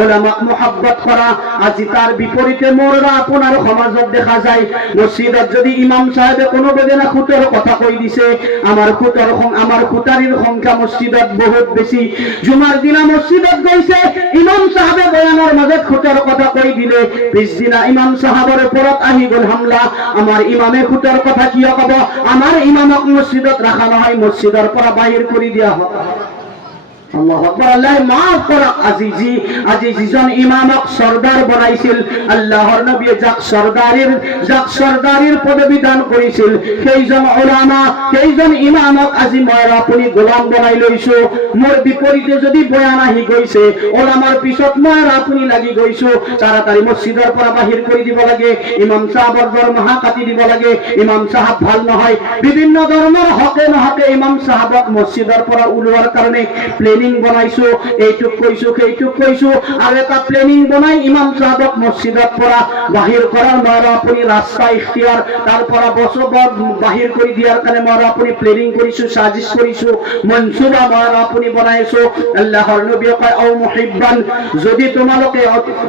ওলামাক মহব্বত কৰা। আজি তাৰ বিপৰীতে মোৰ আপোনাৰ সমাজত দেখা যায়, মসজিদত যদি ইমাম সাহেবে কোনো বেদনা খুঁটৰ কথা কৈ দিছে, আমাৰ খুঁটাৰীৰ সংখ্যা মসজিদত বহুত বেছি। জুমাৰ দিনা মসজিদত গৈছে, ইমাম সাহেবে বয়ানৰ মাজত খুঁটৰ কথা কৈ দিলে, পিছদিনা ইমাম সাহেবৰ ওপৰত আহি গ'ল হামলা। আমাৰ ইমামে খুঁটৰ কথা কিয় কব? আমাৰ ইমামক মসজিদত রাখা নহয়, মসজিদৰ পৰা বাহিৰ কৰি দিয়া হয়। আল্লাহু আকবার, আল্লাহ মাফ কৰক। আজি যিজন ইমামক সরদার বনাইছিল, আল্লাহর নবী যাক সরদারির পদবী দান কৰিছিল, সেইজন ওলামা, সেইজন ইমামক আজি মই আপুনি গোলাম বনাই লৈছো। মোৰ বিপৰীতে যদি বয়ান আহি গৈছে, ওলামাৰ পিছত মই আপুনি লাগি গৈছো, তাড়াতাড়ি মসজিদৰ পৰা বাহিৰ কৰি দিব লাগে, ইমাম সাহেবৰ দৰমহা কাটি দিব লাগে, ইমাম সাহেব ভাল নহয়, বিভিন্ন ধৰণৰ হকে নহকে ইমাম সাহেবক মসজিদৰ পৰা ওলোৱাৰ কাৰণে প্লেনিং বনাইছো, এইটুক কৈছো সেইটুক কৈছো, আৰু এটা প্লেনিং বনাই ইমাম সাহেবক মসজিদৰ পৰা বাহিৰ কৰাৰ মই আপুনি ৰাস্তা ইখতিয়াৰ, তাৰ পৰা বছৰ বাহিৰ কৰি দিয়াৰ কাৰণে মই আপুনি প্লেনিং কৰিছো, সাজিশ কৰিছো, মনসুবা মই আপুনি বনাইছো। আল্লাহৰ নবী কয় আও মুহিব্বান, যদি তোমালোকে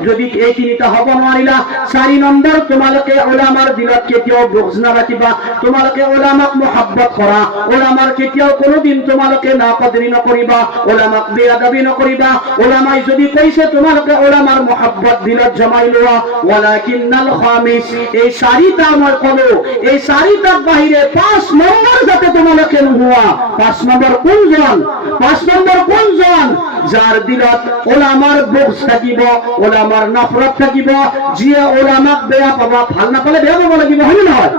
যদি এই তিনিটা হ'ব নোৱাৰিলা, 4 নম্বৰ তোমালোকে ওলামাৰ দিলত কেতিয়াও বুগজ নাৰাখিবা, তোমালোকে ওলামাক মহব্বত কৰা, ওলামাৰ কেতিয়াও কোনোদিন তোমালোকে নাকদৰি নকৰিবা, ওলামাক বেয়াদবি নকৰিবা। ওলামাই যদি কৈছে তোমালোকে ওলামাৰ মহব্বত দিলত জমাই লোৱা। ওয়ালাকিন্নাল খামিস, এই 4টা মই কলো, এই 4টাৰ বাহিৰে 5 নম্বৰ যাতে তোমালোকে নোহোৱা। 5 নম্বৰ কোনজন? 5 নম্বৰ কোনজন? যাৰ দিলত ওলামাৰ বুগজ থাকিব, ওলামাৰ নফরত থাকিব, যিয়ে ওলামাক বেয়া পাবা, ভাল নাপালে বেয়া পাব লাগিব, হয় নহয়?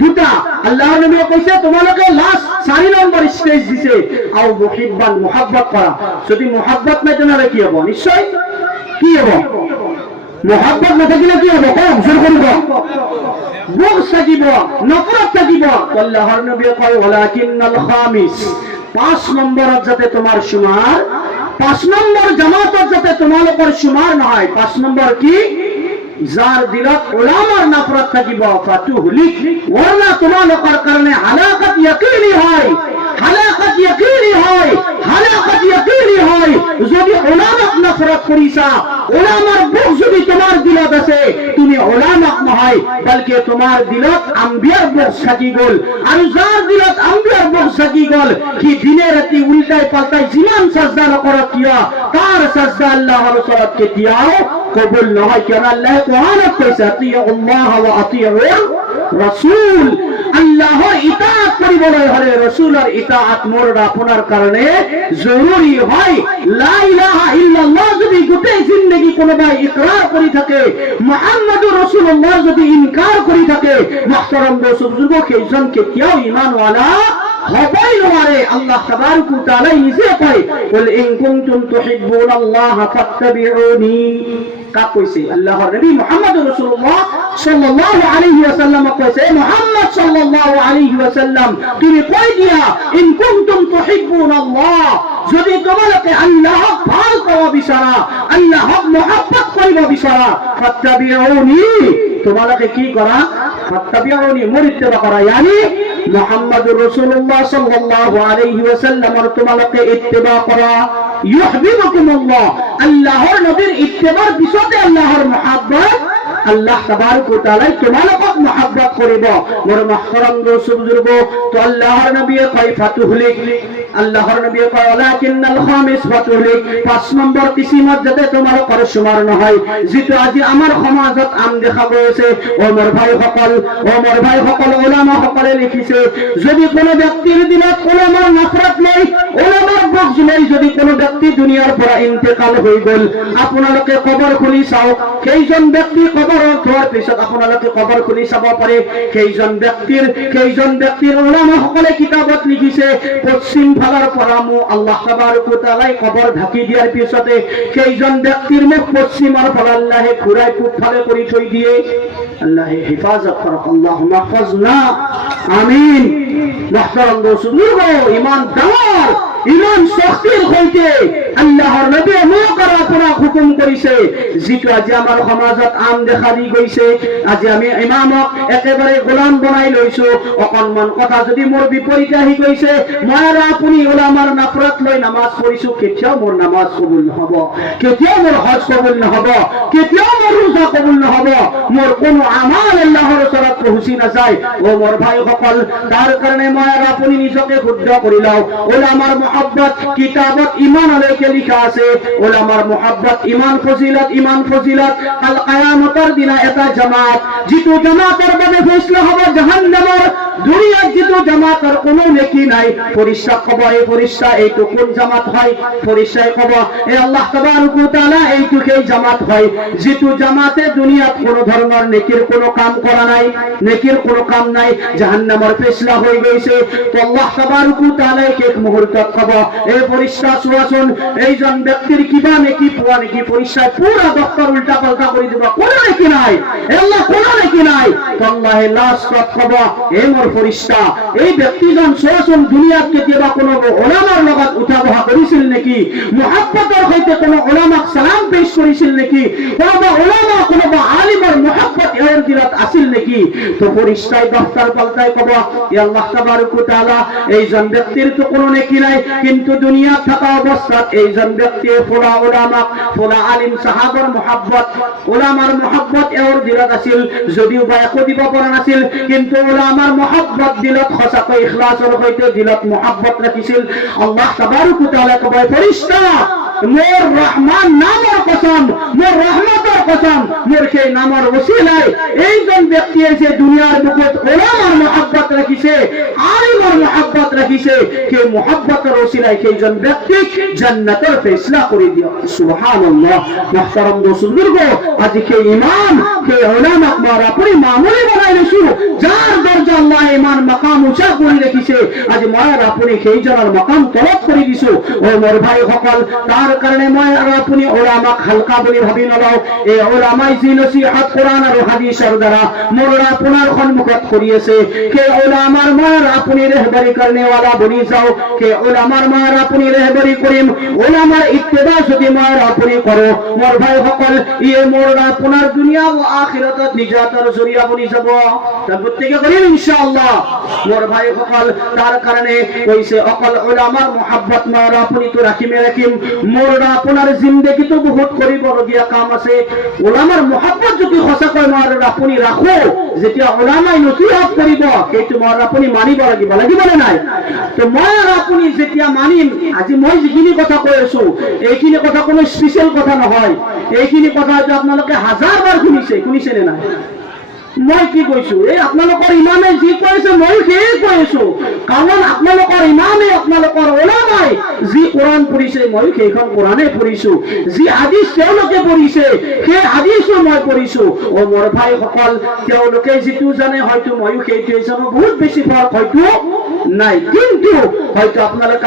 দুটা আল্লাহর নবী কৈছে তোমালোকে লাস্ট 4 নম্বৰ স্টেজ দিছে, আও মুহিব্বান, মুহাব্বত কৰা। যদি মুহাব্বত নাই তেনেহলে কি হ'ব? নিশ্চয় কি হ'ব? মুহাব্বত নাথাকিলে কি হ'ব? কম জোৰ কৰিব। বুগজ থাকিব, নফরত থাকিব। আল্লাহর নবী কয় ওয়ালাকিন্নাল খামিস, 5 নম্বৰত যাতে তোমাৰ শুমাৰ, 5 নম্বৰ জামাতত যাতে তোমালোকৰ শুমাৰ নহয়। 5 নম্বৰ কি? যাৰ দিলত উলামাৰ নফরত থাকিব, ফাতুহলিক, ওয়ালা তোমালোকৰ কাৰণে হালাকত ইয়াকিনি হয়, হালাকত ইয়াকিনি হয়, হালাকত ইয়াকিনি হয়। যদি উলামাক নফরত কৰিছা, উলামাৰ বুক যদি তোমাৰ দিলত আছে, তুমি উলামাক নহয় বলকে তোমাৰ দিলত আম্বিয়াৰ বুক থাকি গ'ল। আৰু যাৰ দিলত আম্বিয়াৰ বুক থাকি গ'ল, সি দিনে ৰাতি উল্টাই পাল্টাই যিমান সাজদা নকৰক কিয়, তাৰ সাজদা আল্লাহৰ ওচৰত কেতিয়াও কবুল নহয়। কিয়নো আল্লাহে কোরআনত কৈছে আতিউল্লাহ ওয়া আতিউৰ রাসূল, আল্লাহৰ ইতাআত কৰিবলৈ হলে ৰাসূলৰ ইতাআত মোৰ আপোনাৰ কাৰণে জৰুৰী হয়। লা ইলাহা ইল্লাল্লাহ যদি গোটেই জিন্দগি কোনোবাই ইকৰাৰ কৰি থাকে, মুহাম্মদুৰ ৰাসূলুল্লাহ যদি ইনকাৰ কৰি থাকে, মুহতারাম দোস্ত বুজুর্গ, সেইজন কেতিয়াও ঈমানওয়ালা হবই নোৱাৰে। আল্লাহ তাবারক ওয়া তাআলা নিজে কয় কুল ইন কুনতুম তুহিব্বুনাল্লাহ ফাত্তাবিউনি। কাক কৈছে? আল্লাহর নবী মুহাম্মদুর রাসূলুল্লাহ সাল্লাল্লাহু আলাইহি ওয়াসাল্লাম কৈছে, মুহাম্মদ সাল্লাল্লাহু আলাইহি ওয়াসাল্লাম তুমি কই দিয়া ইন কুনতুম তুহিব্বুনাল্লাহ, যদি তোমালোকে আল্লাহক ভাল পাব বিচাৰা, আল্লাহক মহব্বত কৰিব বিচাৰা, ফাত্তাবিউনি, তোমালোকে কি কৰা? ফাত্তাবিউনি, মোৰ ইত্তেবা কৰা, ইয়ানি মুহাম্মদুর রাসূলুল্লাহ সাল্লাল্লাহু আলাইহি ওয়াসাল্লামৰ তোমালোকে ইত্তেবা কৰা। ইউহিব্বুকুমুল্লাহ, আল্লাহর নবীর ইত্তেবার পিছতে আল্লাহর মহব্বত, আল্লাহ তাবারক ওয়া তাআলা তোমালোকক মহব্বত কৰিব। মোৰ মুহতারাম দোস্ত বুজুর্গ, তো আল্লাহর নবী কয় ফাতুহলিক, আল্লাহর নবী কয় ওয়ালাকিন্নাল খামিস ফাতুহলিক, 5 নম্বৰ কিসিমত যাতে তোমালোকৰ শুমাৰ নহয়, যেটো আজি আমাৰ সমাজত আম দেখা গৈছে। ও মোৰ ভাইসকল, ও মোৰ ভাইসকল, উলামা সকলে লিখিছে, যদি কোনো ব্যক্তিৰ দিনত উলামাৰ নফরত নাই, উলামাৰ বুগজ নাই, যদি কোনো ব্যক্তি দুনিয়াৰ পৰা ইন্তেকাল হৈ গ'ল, আপোনালোকে কবৰ খুলি চাওক, সেইজন ব্যক্তি কবৰৰ থোৱাৰ পিছত আপোনালোকে কবৰ খুলি চাব পাৰে, সেইজন ব্যক্তিৰ উলামা সকলে কিতাপত লিখিছে, পশ্চিম ফালৰ পৰা আল্লাহ তাবারক ওয়া তাআলা কবৰ ঢাকি দিয়াৰ পিছতে সেইজন ব্যক্তিৰ মুখ পশ্চিমৰ ফালে আল্লাহে ঘূৰাই পূব ফালে কৰি থৈ দিয়ে। আল্লাহে হিফাজত কৰক, আল্লাহুম্মা হফাজনা, আমিন। মুহতারাম দোস্ত বুজুর্গ, ইমান ডাঙৰ, ইমান শক্তিৰ সৈতে আল্লাহৰ নবীয়ে মোক আৰু আপোনাক হুকুম কৰিছে, যিটো আজি আমাৰ সমাজত আম দেখা দি গৈছে। আজি আমি ইমামক একেবাৰে গোলাম বনাই লৈছো। অকণমান কথা যদি মোৰ বিপৰীতে আহি গৈছে, মই আৰু আপুনি উলামাৰ নফরত লৈ নামাজ পঢ়িছো, কেতিয়াও মোৰ নামাজ কবুল নহব, কেতিয়াও মোৰ হজ কবুল নহব, কেতিয়াও মোৰ ৰোজা কবুল নহব, মোৰ কোনো আমাল আল্লাহৰ ওচৰত পहुঁচি নাযায়। ও মোৰ ভাইসকল, তাৰ কাৰণে মই আৰু আপুনি নিজকে শুদ্ধ কৰি লওঁ। উলামাৰ মহব্বত কিতাবত ইমানলৈকে লিখা আছে, উলামাৰ মহব্বত ইমান ফজিলত, কাল কিয়ামতৰ দিনা এটা জামাত, যিটো জামাতৰ বাবে ফৈসলা হ'ব জাহান্নামৰ, দুনিয়াত যিটো জামাতৰ কোনো নেকি নাই, ফৰিস্তা ক'ব, এই ফৰিস্তা এইটো কোন জামাত হয়? ফৰিস্তাই ক'ব এই আল্লাহ তাবারক ওয়া তাআলা এইটো সেই জামাত হয়, যিটো জামাতে দুনিয়াত কোনো ধৰণৰ নেকিৰ কোনো কাম কৰা নাই, নেকিৰ কোনো কাম নাই, জাহান্নামৰ ফৈসলা হৈ গৈছে। তো আল্লাহ তাবারক ওয়া তাআলা এক মুহূৰ্তত ক'ব এই ফৰিস্তা চোৱাচোন, এইজন ব্যক্তিৰ কিবা নেকি পোৱা নেকি? ফৰিস্তাই পুৰা দফতৰ উল্টা পাল্টা কৰি দিব, কোনো নেকি নাই, আল্লাহ কোনো নেকি নাই। তো আল্লাহে লাষ্টত ক'ব এই মোৰ ফৰিস্তা, এই ব্যক্তিজন চোৱাচোন দুনিয়াত কেতিয়াবা কোনো উলামাৰ লগত উঠা বহা কৰিছিল নেকি? মহব্বতৰ সৈতে কোনো উলামাক সালাম পেশ কৰিছিল নেকি? কোনোবা উলামা, কোনোবা আলিমৰ মহব্বত ইয়াৰ দিলত আছিল নেকি? তো ফৰিস্তাই দফতৰ পাল্টাই ক'ব এ আল্লাহ তাবারক ওয়া তাআলা, এইজন ব্যক্তিৰ তো কোনো নেকি নাই, কিন্তু দুনিয়াত থাকা অৱস্থাত এইজন ব্যক্তিয়ে ফুলা উলামাক, ফুলা আলিম সাহাবৰ মহব্বত, উলামাৰ মহব্বত ইয়াৰ দিলত আছিল, যদিও বা একো দিব পৰা নাছিল, কিন্তু উলামাৰ মহব্বত দিলত সঁচাকৈ ইখলাসৰ সৈতে দিলত মহব্বত ৰাখিছিল। আল্লাহ তাবারক ওয়া তাআলা কয় ফৰিস্তা, মোর রহমান নামের কসম, মোর রহমতের কসম, মোর সেই নামের ওসিলায় এইজন ব্যক্তিয়ে যে দুনিয়ার বুকত উলামার মহব্বত রাখিছে, আলিমের মহব্বত রাখিছে, সেই মহব্বতের ওসিলায় সেইজন ব্যক্তিক জান্নাতের ফয়সলা করে দিও। সুবহানাল্লাহ। মুহতারাম দোস্ত বুজুর্গ, আজি সেই ইমাম, সেই উলামাক মারা পুরি মামুলি বানাই লৈছো, যার দরজা আল্লাহ ইমান মাকাম উঁচা করে রেখেছে, আজি মায়ের আপনি সেইজনের মাকাম তলব করে দিছো। ও মোর ভাই সকল, তার কারণে মই আর আপনি উলামাক হালকা বলি ভাবি নলও। এই ওলামাই যি নসিহত কোরআন আৰু হাদিসৰ দ্বাৰা মোৰ আপোনাৰ সন্মুখত কৰি আছে সেই ওলামাৰ মই আপুনি ৰেহবাৰী কাৰণে वाला বনি যাও কে ওলামাৰ মই আপুনি ৰেহবাৰী কৰিম ওলামাৰ ইত্তেবা যদি মই আপুনি কৰো মোৰ ভাই সকল ইয়ে মোৰ আপোনাৰ দুনিয়া ও আখিৰাতত নিজাতৰ জৰিয়া বনি যাব তাৰ প্ৰত্যেকে কৰিম ইনশাআল্লাহ মোৰ ভাই সকল তাৰ কাৰণে কৈছে অকল ওলামাৰ মহব্বত মই আপুনি তো ৰাখিম মোৰ আপোনাৰ জিন্দগীটো বহুত কৰিবলগীয়া কাম আছে ওলামাৰ মহব্বত যদি সঁচাকৈ মই আপুনি ৰাখো যেতিয়া ওলামাই নসিহত কৰিব সেইটো মই আপুনি মানিব লাগিব নে নাই তো মই আপুনি যেতিয়া মানিম আজি মই যিখিনি কথা কৈ আছো এইখিনি কথা কোনো স্পেশাল কথা নহয় এইখিনি কথা যে আপোনালোকে হাজাৰবাৰ শুনিছে নে নাই মই কি কৈছো এই আপোনালোকৰ ইমামে যি কৈছে মই সেই কৈছো কাৰণ আপোনালোকৰ ইমামে আপোনালোকৰ ওলামাই যি কোৰআন পঢ়িছে মই সেইখন কোৰআনে পঢ়িছো যি হাদিস তেওঁলোকে পঢ়িছে সেই হাদিসও মই পঢ়িছো ও মোৰ ভাই সকল তেওঁলোকে যিটো জানে হয়তো ময়ো সেইটোৱে জানো বহুত বেছি ফৰক হয়তো নাই কিন্তু হয়তো আপোনালোকে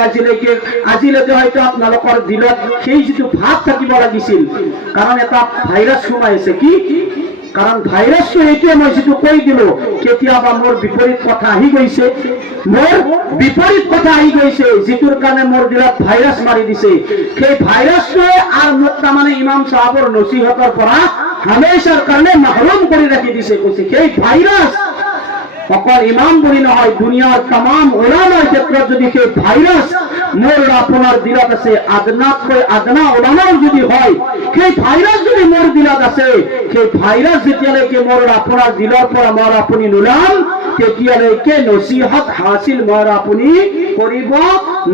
আজিলৈকে হয়তো আপোনালোকৰ দিলত সেই যিটো ভাৱ থাকিব লাগিছিল কাৰণ এটা ভাইৰাছ সোমাই আছে কি কাৰণ ভাইৰাছটো এইটোৱে মই যিটো কৈ দিলো কেতিয়াবা মোৰ বিপৰীত কথা আহি গৈছে যিটোৰ কাৰণে মোৰ দিলত ভাইৰাছ মাৰি দিছে সেই ভাইৰাছটোৱে আৰু মোক তাৰমানে ইমাম সাহেবৰ নসিহতৰ পৰা হামেশাৰ কাৰণে মাহৰুম কৰি ৰাখি দিছে কৈছে সেই ভাইৰাছ অকল ইমাম বুলি নহয় দুনিয়াৰ তাম ওলামাৰ ক্ষেত্ৰত যদি সেই ভাইৰাছ মোৰ আপোনাৰ দিলত আছে আদনাতকৈ আদনা ওলামাও যদি হয় সেই ভাইৰাছ যদি মোৰ দিলত আছে সেই ভাইৰাছ যেতিয়ালৈকে মোৰ আপোনাৰ দিলৰ পৰা মই আপুনি নোলাম তেতিয়ালৈকে নসিহত হাসিল মই আপুনি কৰিব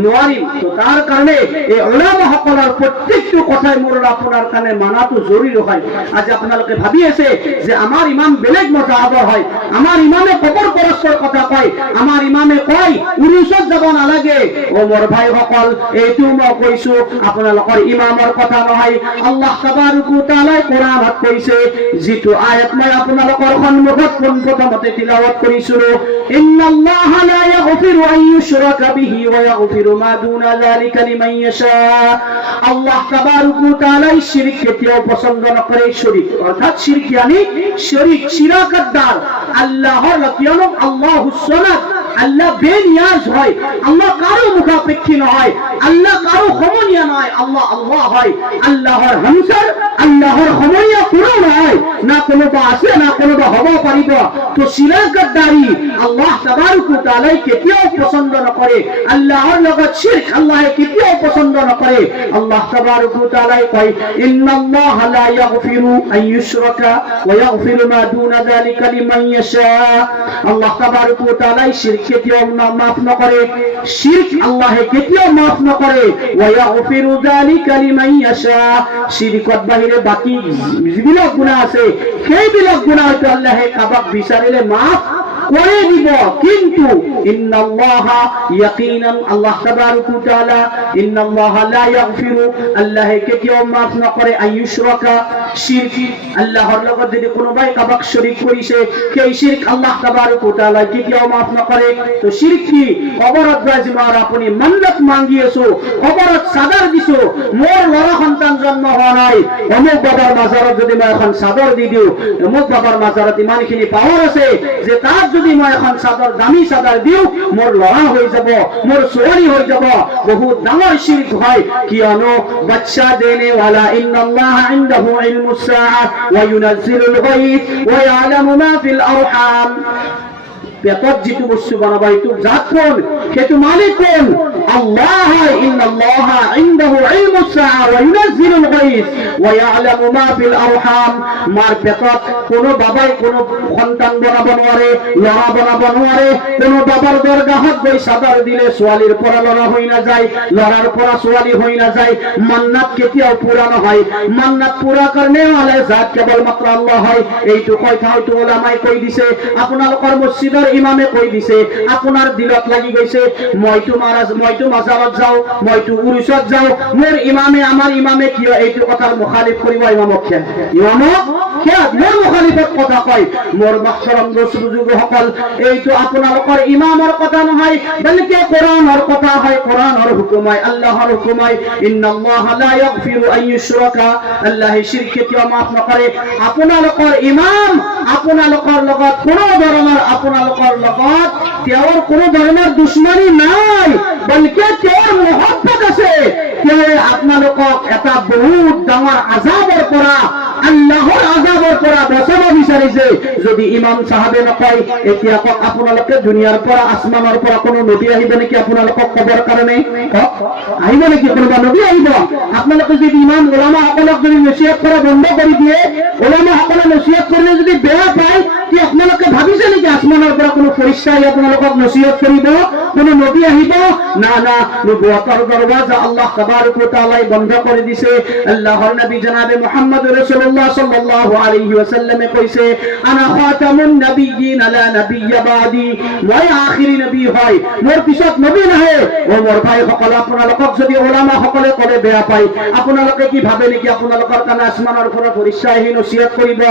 নোৱাৰিম তো তাৰ কাৰণে এই ওলামাসকলৰ প্ৰত্যেকটো কথাই মোৰ আপোনাৰ কাৰণে মানাটো জৰুৰী হয় আজি আপোনালোকে ভাবি আছে যে আমাৰ ইমাম বেলেগ মজাবৰ হয় আমাৰ ইমামে কবৰ পৰস্পৰ কথা কয় আমাৰ ইমামে কয় উৰুচত যাব নালাগে ও মোৰ ভাই সকল এইটো মই কৈছো আপোনালোকৰ ইমামৰ কথা নহয় আল্লাহ তাবাৰক ও তাআলাই কোৰআনত কৈছে যিটো আয়াত মই আপোনালোকৰ সন্মুখত প্ৰথমতে তিলাৱত কৰিছো ইন্নাল্লাহা লা ইয়াগফিৰু আন ইউশরাকা বিহি ওয়া ইয়াগফিৰু মা দুনা যালিকা লিমান ইয়াশা আল্লাহ তাবারক ও তাআলা শিরক কেতিয়াও পছন্দ নকৰে শিরক অর্থাৎ শিরক yani শিরক শিরাকতদার আল্লাহর লকিয়ানো আল্লাহুস সামাদ আল্লাহ বেনিয়াজ হয় আল্লাহ কারো মুখাপেক্ষী নয় আল্লাহ কারো সমনীয়া নয় আল্লাহ আল্লাহ হয় আল্লাহর হামসার আল্লাহর সমনীয়া কোনো নয় না কোনোবা আছে না কোনোবা হব পাৰিব তো শিরাকতদারি আল্লাহ তাবারক ও তাআলা কেতিয়াও পছন্দ নকৰে আল্লাহৰ লগত শিরক আল্লাহ কেতিয়াও পছন্দ নকৰে আল্লাহ তাবারক ও তাআলা কয় ইন্নাল্লাহা লা ইয়াগফিরু আন ইউশরাকা ওয়া ইয়াগফিরু মা দুনা যালিকা লিমান ইয়াশা আল্লাহ তাবারক ও তাআলা শিরক কেতিয়াও মাফ নকৰে শিরক আল্লাহ কেতিয়াও মাফ নকৰে ওয়া ইয়াগফিরু যালিকা লিমান ইয়াশা শিরকত বাহিৰে বাকি যিবিলাক গুনাহ আছে সেইবিলাক গুনাহ হয়তো আল্লাহ কাবাক বিচাৰিলে মাফ করে দিব কিন্তু ইন্নাল্লাহা ইয়াকিনান আল্লাহ তাবারক ও তাআলা ইন্নাল্লাহা লা ইয়াগফিরু আল্লাহ কেতিয়াও মাফ নকৰে আইয়ুশরাকা শিরক আল্লাহর লগত যদি কোনোবাই কাবাক শরীক কৰিছে সেই শিরক আল্লাহ তাবারক ও তাআলা কেতিয়াও মাফ নকৰে তো শিরক কি কবৰত ৰাজিমাৰ আপুনি মান্নত মাগি আছো কবৰত সাদৰ দিছো মোৰ লৰা সন্তান জন্ম হোৱা নাই অমুক বাবার মাজাৰত যদি মই এখন সাদৰ দি দিও অমুক বাবার মাজাৰত ইমানখিনি পাৱাৰ আছে যে তাত যদি মই এখন সাদৰ দামী সাদৰ দিও মোৰ লৰা হৈ যাব মোৰ ছোৱালী হৈ যাব বহুত ডাঙৰ শিরক হয় কিয়নো বাচ্চা দেনে वाला ইন্নাল্লাহা ইনদাহু ইলমুস সাআ ওয়া ইউনাজ্জিলুল গায়থ ওয়া ইয়ালামু মা ফিল আরহাম পেটত যিটো বস্তু বনাবা এইটো জাত কোন সেইটো মালিক কোন আল্লাহ ইন্নাল্লাহা ইনদাহু ইলমুস সাআ ওয়া ইউনাজ্জিলুল গায়থ ওয়া ইয়ালামু মা ফিল আরহাম মার পেটত কোন বাবাই কোন সন্তান বনাব নোৱাৰে লৰা বনাব নোৱাৰে কোন বাবার দরগাহত গৈ সাদৰ দিলে ছোৱালীৰ পৰা লৰা হৈ না যায় লৰাৰ পৰা ছোৱালী হৈ না যায় মান্নাত কেতিয়াও পুৰা নহয় মান্নাত পুৰা কাৰণে वाले জাত কেৱল মাত্ৰ আল্লাহ হয় এইটো কথা হয়তো ওলামাই কৈ দিছে আপোনালোকৰ মসজিদৰ ইমামে কৈ দিছে আপোনাৰ দিলত লাগি গৈছে মইতো মইতো মাজাৰত যাওঁ, মইতো উৰুচত যাওঁ, মোৰ ইমামে আমাৰ ইমামে কিয় এইটো কথাৰ মুখালিফ কৰিব? ইমামক মোৰ মুখালিফত কথা কয়। মোৰ মহতৰম দোস্ত বুজুৰ্গসকল, এইটো আপোনালোকৰ ইমামৰ কথা নহয়, বলকে কোরআনের কথা হয়, কোরআনের হুকুম হয়, আল্লাহর হুকুম হয়। ইন্নাল্লাহা লা ইয়াগফিরু আন ইউশরাকা, আল্লাহ শিরক কেতিয়াও মাফ নকৰে। আপোনালোকৰ ইমাম আপোনালোকৰ লগত কোনো ধৰণৰ তেওঁৰ কোনো ধৰণৰ দুশ্মনী নাই, বলকে তেওঁৰ মহব্বত আছে। তেওঁ আপোনালোকক এটা বহুত ডাঙৰ আযাবৰ পৰা, আল্লাহৰ আযাবৰ পৰা বচাব বিচাৰিছে। যদি ইমাম সাহাবে নকয়, এতিয়া কওক আপোনালোকে দুনিয়াৰ পৰা আসমানৰ পৰা কোনো নবী আহিব নেকি আপোনালোকক কবৰ কাৰণে? আহিব নেকি? কোনোবা নবী আহিব? আপোনালোকে যদি ইমাম ওলামাসকলক যদি নচিহত কৰা বন্ধ কৰি দিয়ে, ওলামাসকলে নচিহত কৰিলে যদি বেয়া পায়, কি আপোনালোকে ভাবিছে নেকি আসমানৰ পৰা কোনো ফৰিষ্টা আহি আপোনালোকক নচিহত কৰিব? কোনো নবী আহিব? না না, নবুৱতৰ দৰৱাজা আল্লাহ তাবাৰক ওয়া তাআলাই বন্ধ কৰি দিছে। আল্লাহৰ নবী জনাবে মুহাম্মদ ৰাসূলুল্লাহ সাল্লাল্লাহু আলাইহি ওয়াসাল্লামে কৈছে, আনা খাতামুন নাবিয়্যিন লা নাবিয়্যা বাদি, মই আখিৰি নবী হয়, মোৰ পিছত নবী নাহে। ও মোৰ ভাইসকল, আপোনালোকক যদি ওলামা সকলে ক'লে বেয়া পায়, আপোনালোকে কি ভাবে নেকি আপোনালোকৰ কাৰণে আসমানৰ পৰা ফৰিষ্টা আহি নচিহত কৰিব?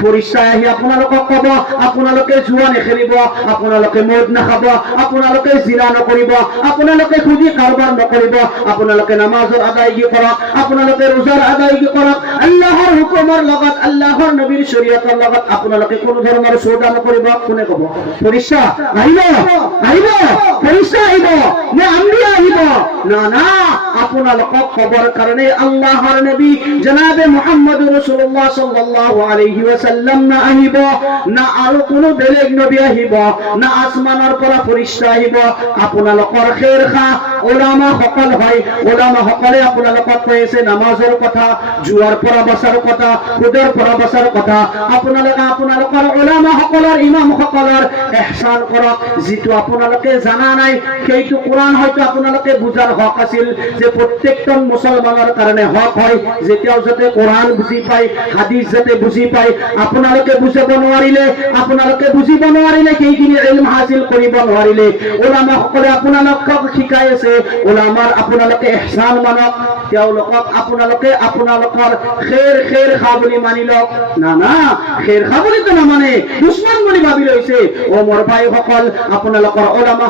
ফৰিষ্টা আহি আপোনালোকক ক'ব আপোনালোকে জুৱা নেখেলিব, আপোনালোকে মদ নাখাব, আপোনালোকে জিনা নকৰিব, আপোনালোকে সুদি কাৰবাৰ নকৰিব, আপোনালোকে নামাজৰ আদায়গী কৰক, আপোনালোকে ৰোজাৰ আদায়গী কৰক, আল্লাহৰ হুকুমৰ লগত, আল্লাহৰ নবীৰ শৰীয়তৰ লগত আপোনালোকে কোনো ধৰণৰ সৌদা নকৰিব। কোনে ক'ব? ফৰিষ্টা আহিব? ফৰিষ্টা আহিব নে আম্বিয়া আহিব? না না, আপোনালোকক কবৰ কাৰণে আল্লাহৰ নবী জনাবে মুহাম্মদ ৰাসূলুল্লাহ সাল্লাল্লাহু আলাইহি ওয়াসাল্লাম না আহিব, না আৰু কোনো বেলেগ নবী আহিব, না আসমানৰ পৰা ফৰিষ্টা আহিব। আপোনালোকৰ খেৰ খা ওলামা সকল হয়। ওলামা সকলে আপোনালোকক কৈ আছে নামাজৰ কথা, জুৱাৰ পৰা বচাৰ কথা, সুদৰ পৰা বচাৰ কথা। আপোনালোকৰ ওলামা সকলৰ, ইমাম সকলৰ ইহসান কৰক। যিটো আপোনালোকে জানা নাই, সেইটো কোরআন হয়তো আপোনালোকে বুজাৰ হক আছিল, যে প্ৰত্যেকজন মুছলমানৰ কাৰণে হক হয় যেতিয়াও যাতে কোরআন বুজি পায়, হাদিস যাতে বুজি পায়। আপোনালোকে বুজিব নোৱাৰিলে, সেইখিনি ইলম হাসিল কৰিব নোৱাৰিলে, ওলামা সকলে আপোনালোকক শিকাই আছে। ওলামাৰ আপোনালোকে ইহসান মানক, তেওঁলোকক আপোনালোকে আপোনালোকৰ খেৰ খা বুলি মানি লওক। না না, খেৰ খা বুলিতো নামানে, দুশ্মন বুলি ভাবি লৈছে। ও মোৰ ভাইসকল, আপোনালোকৰ ওলামা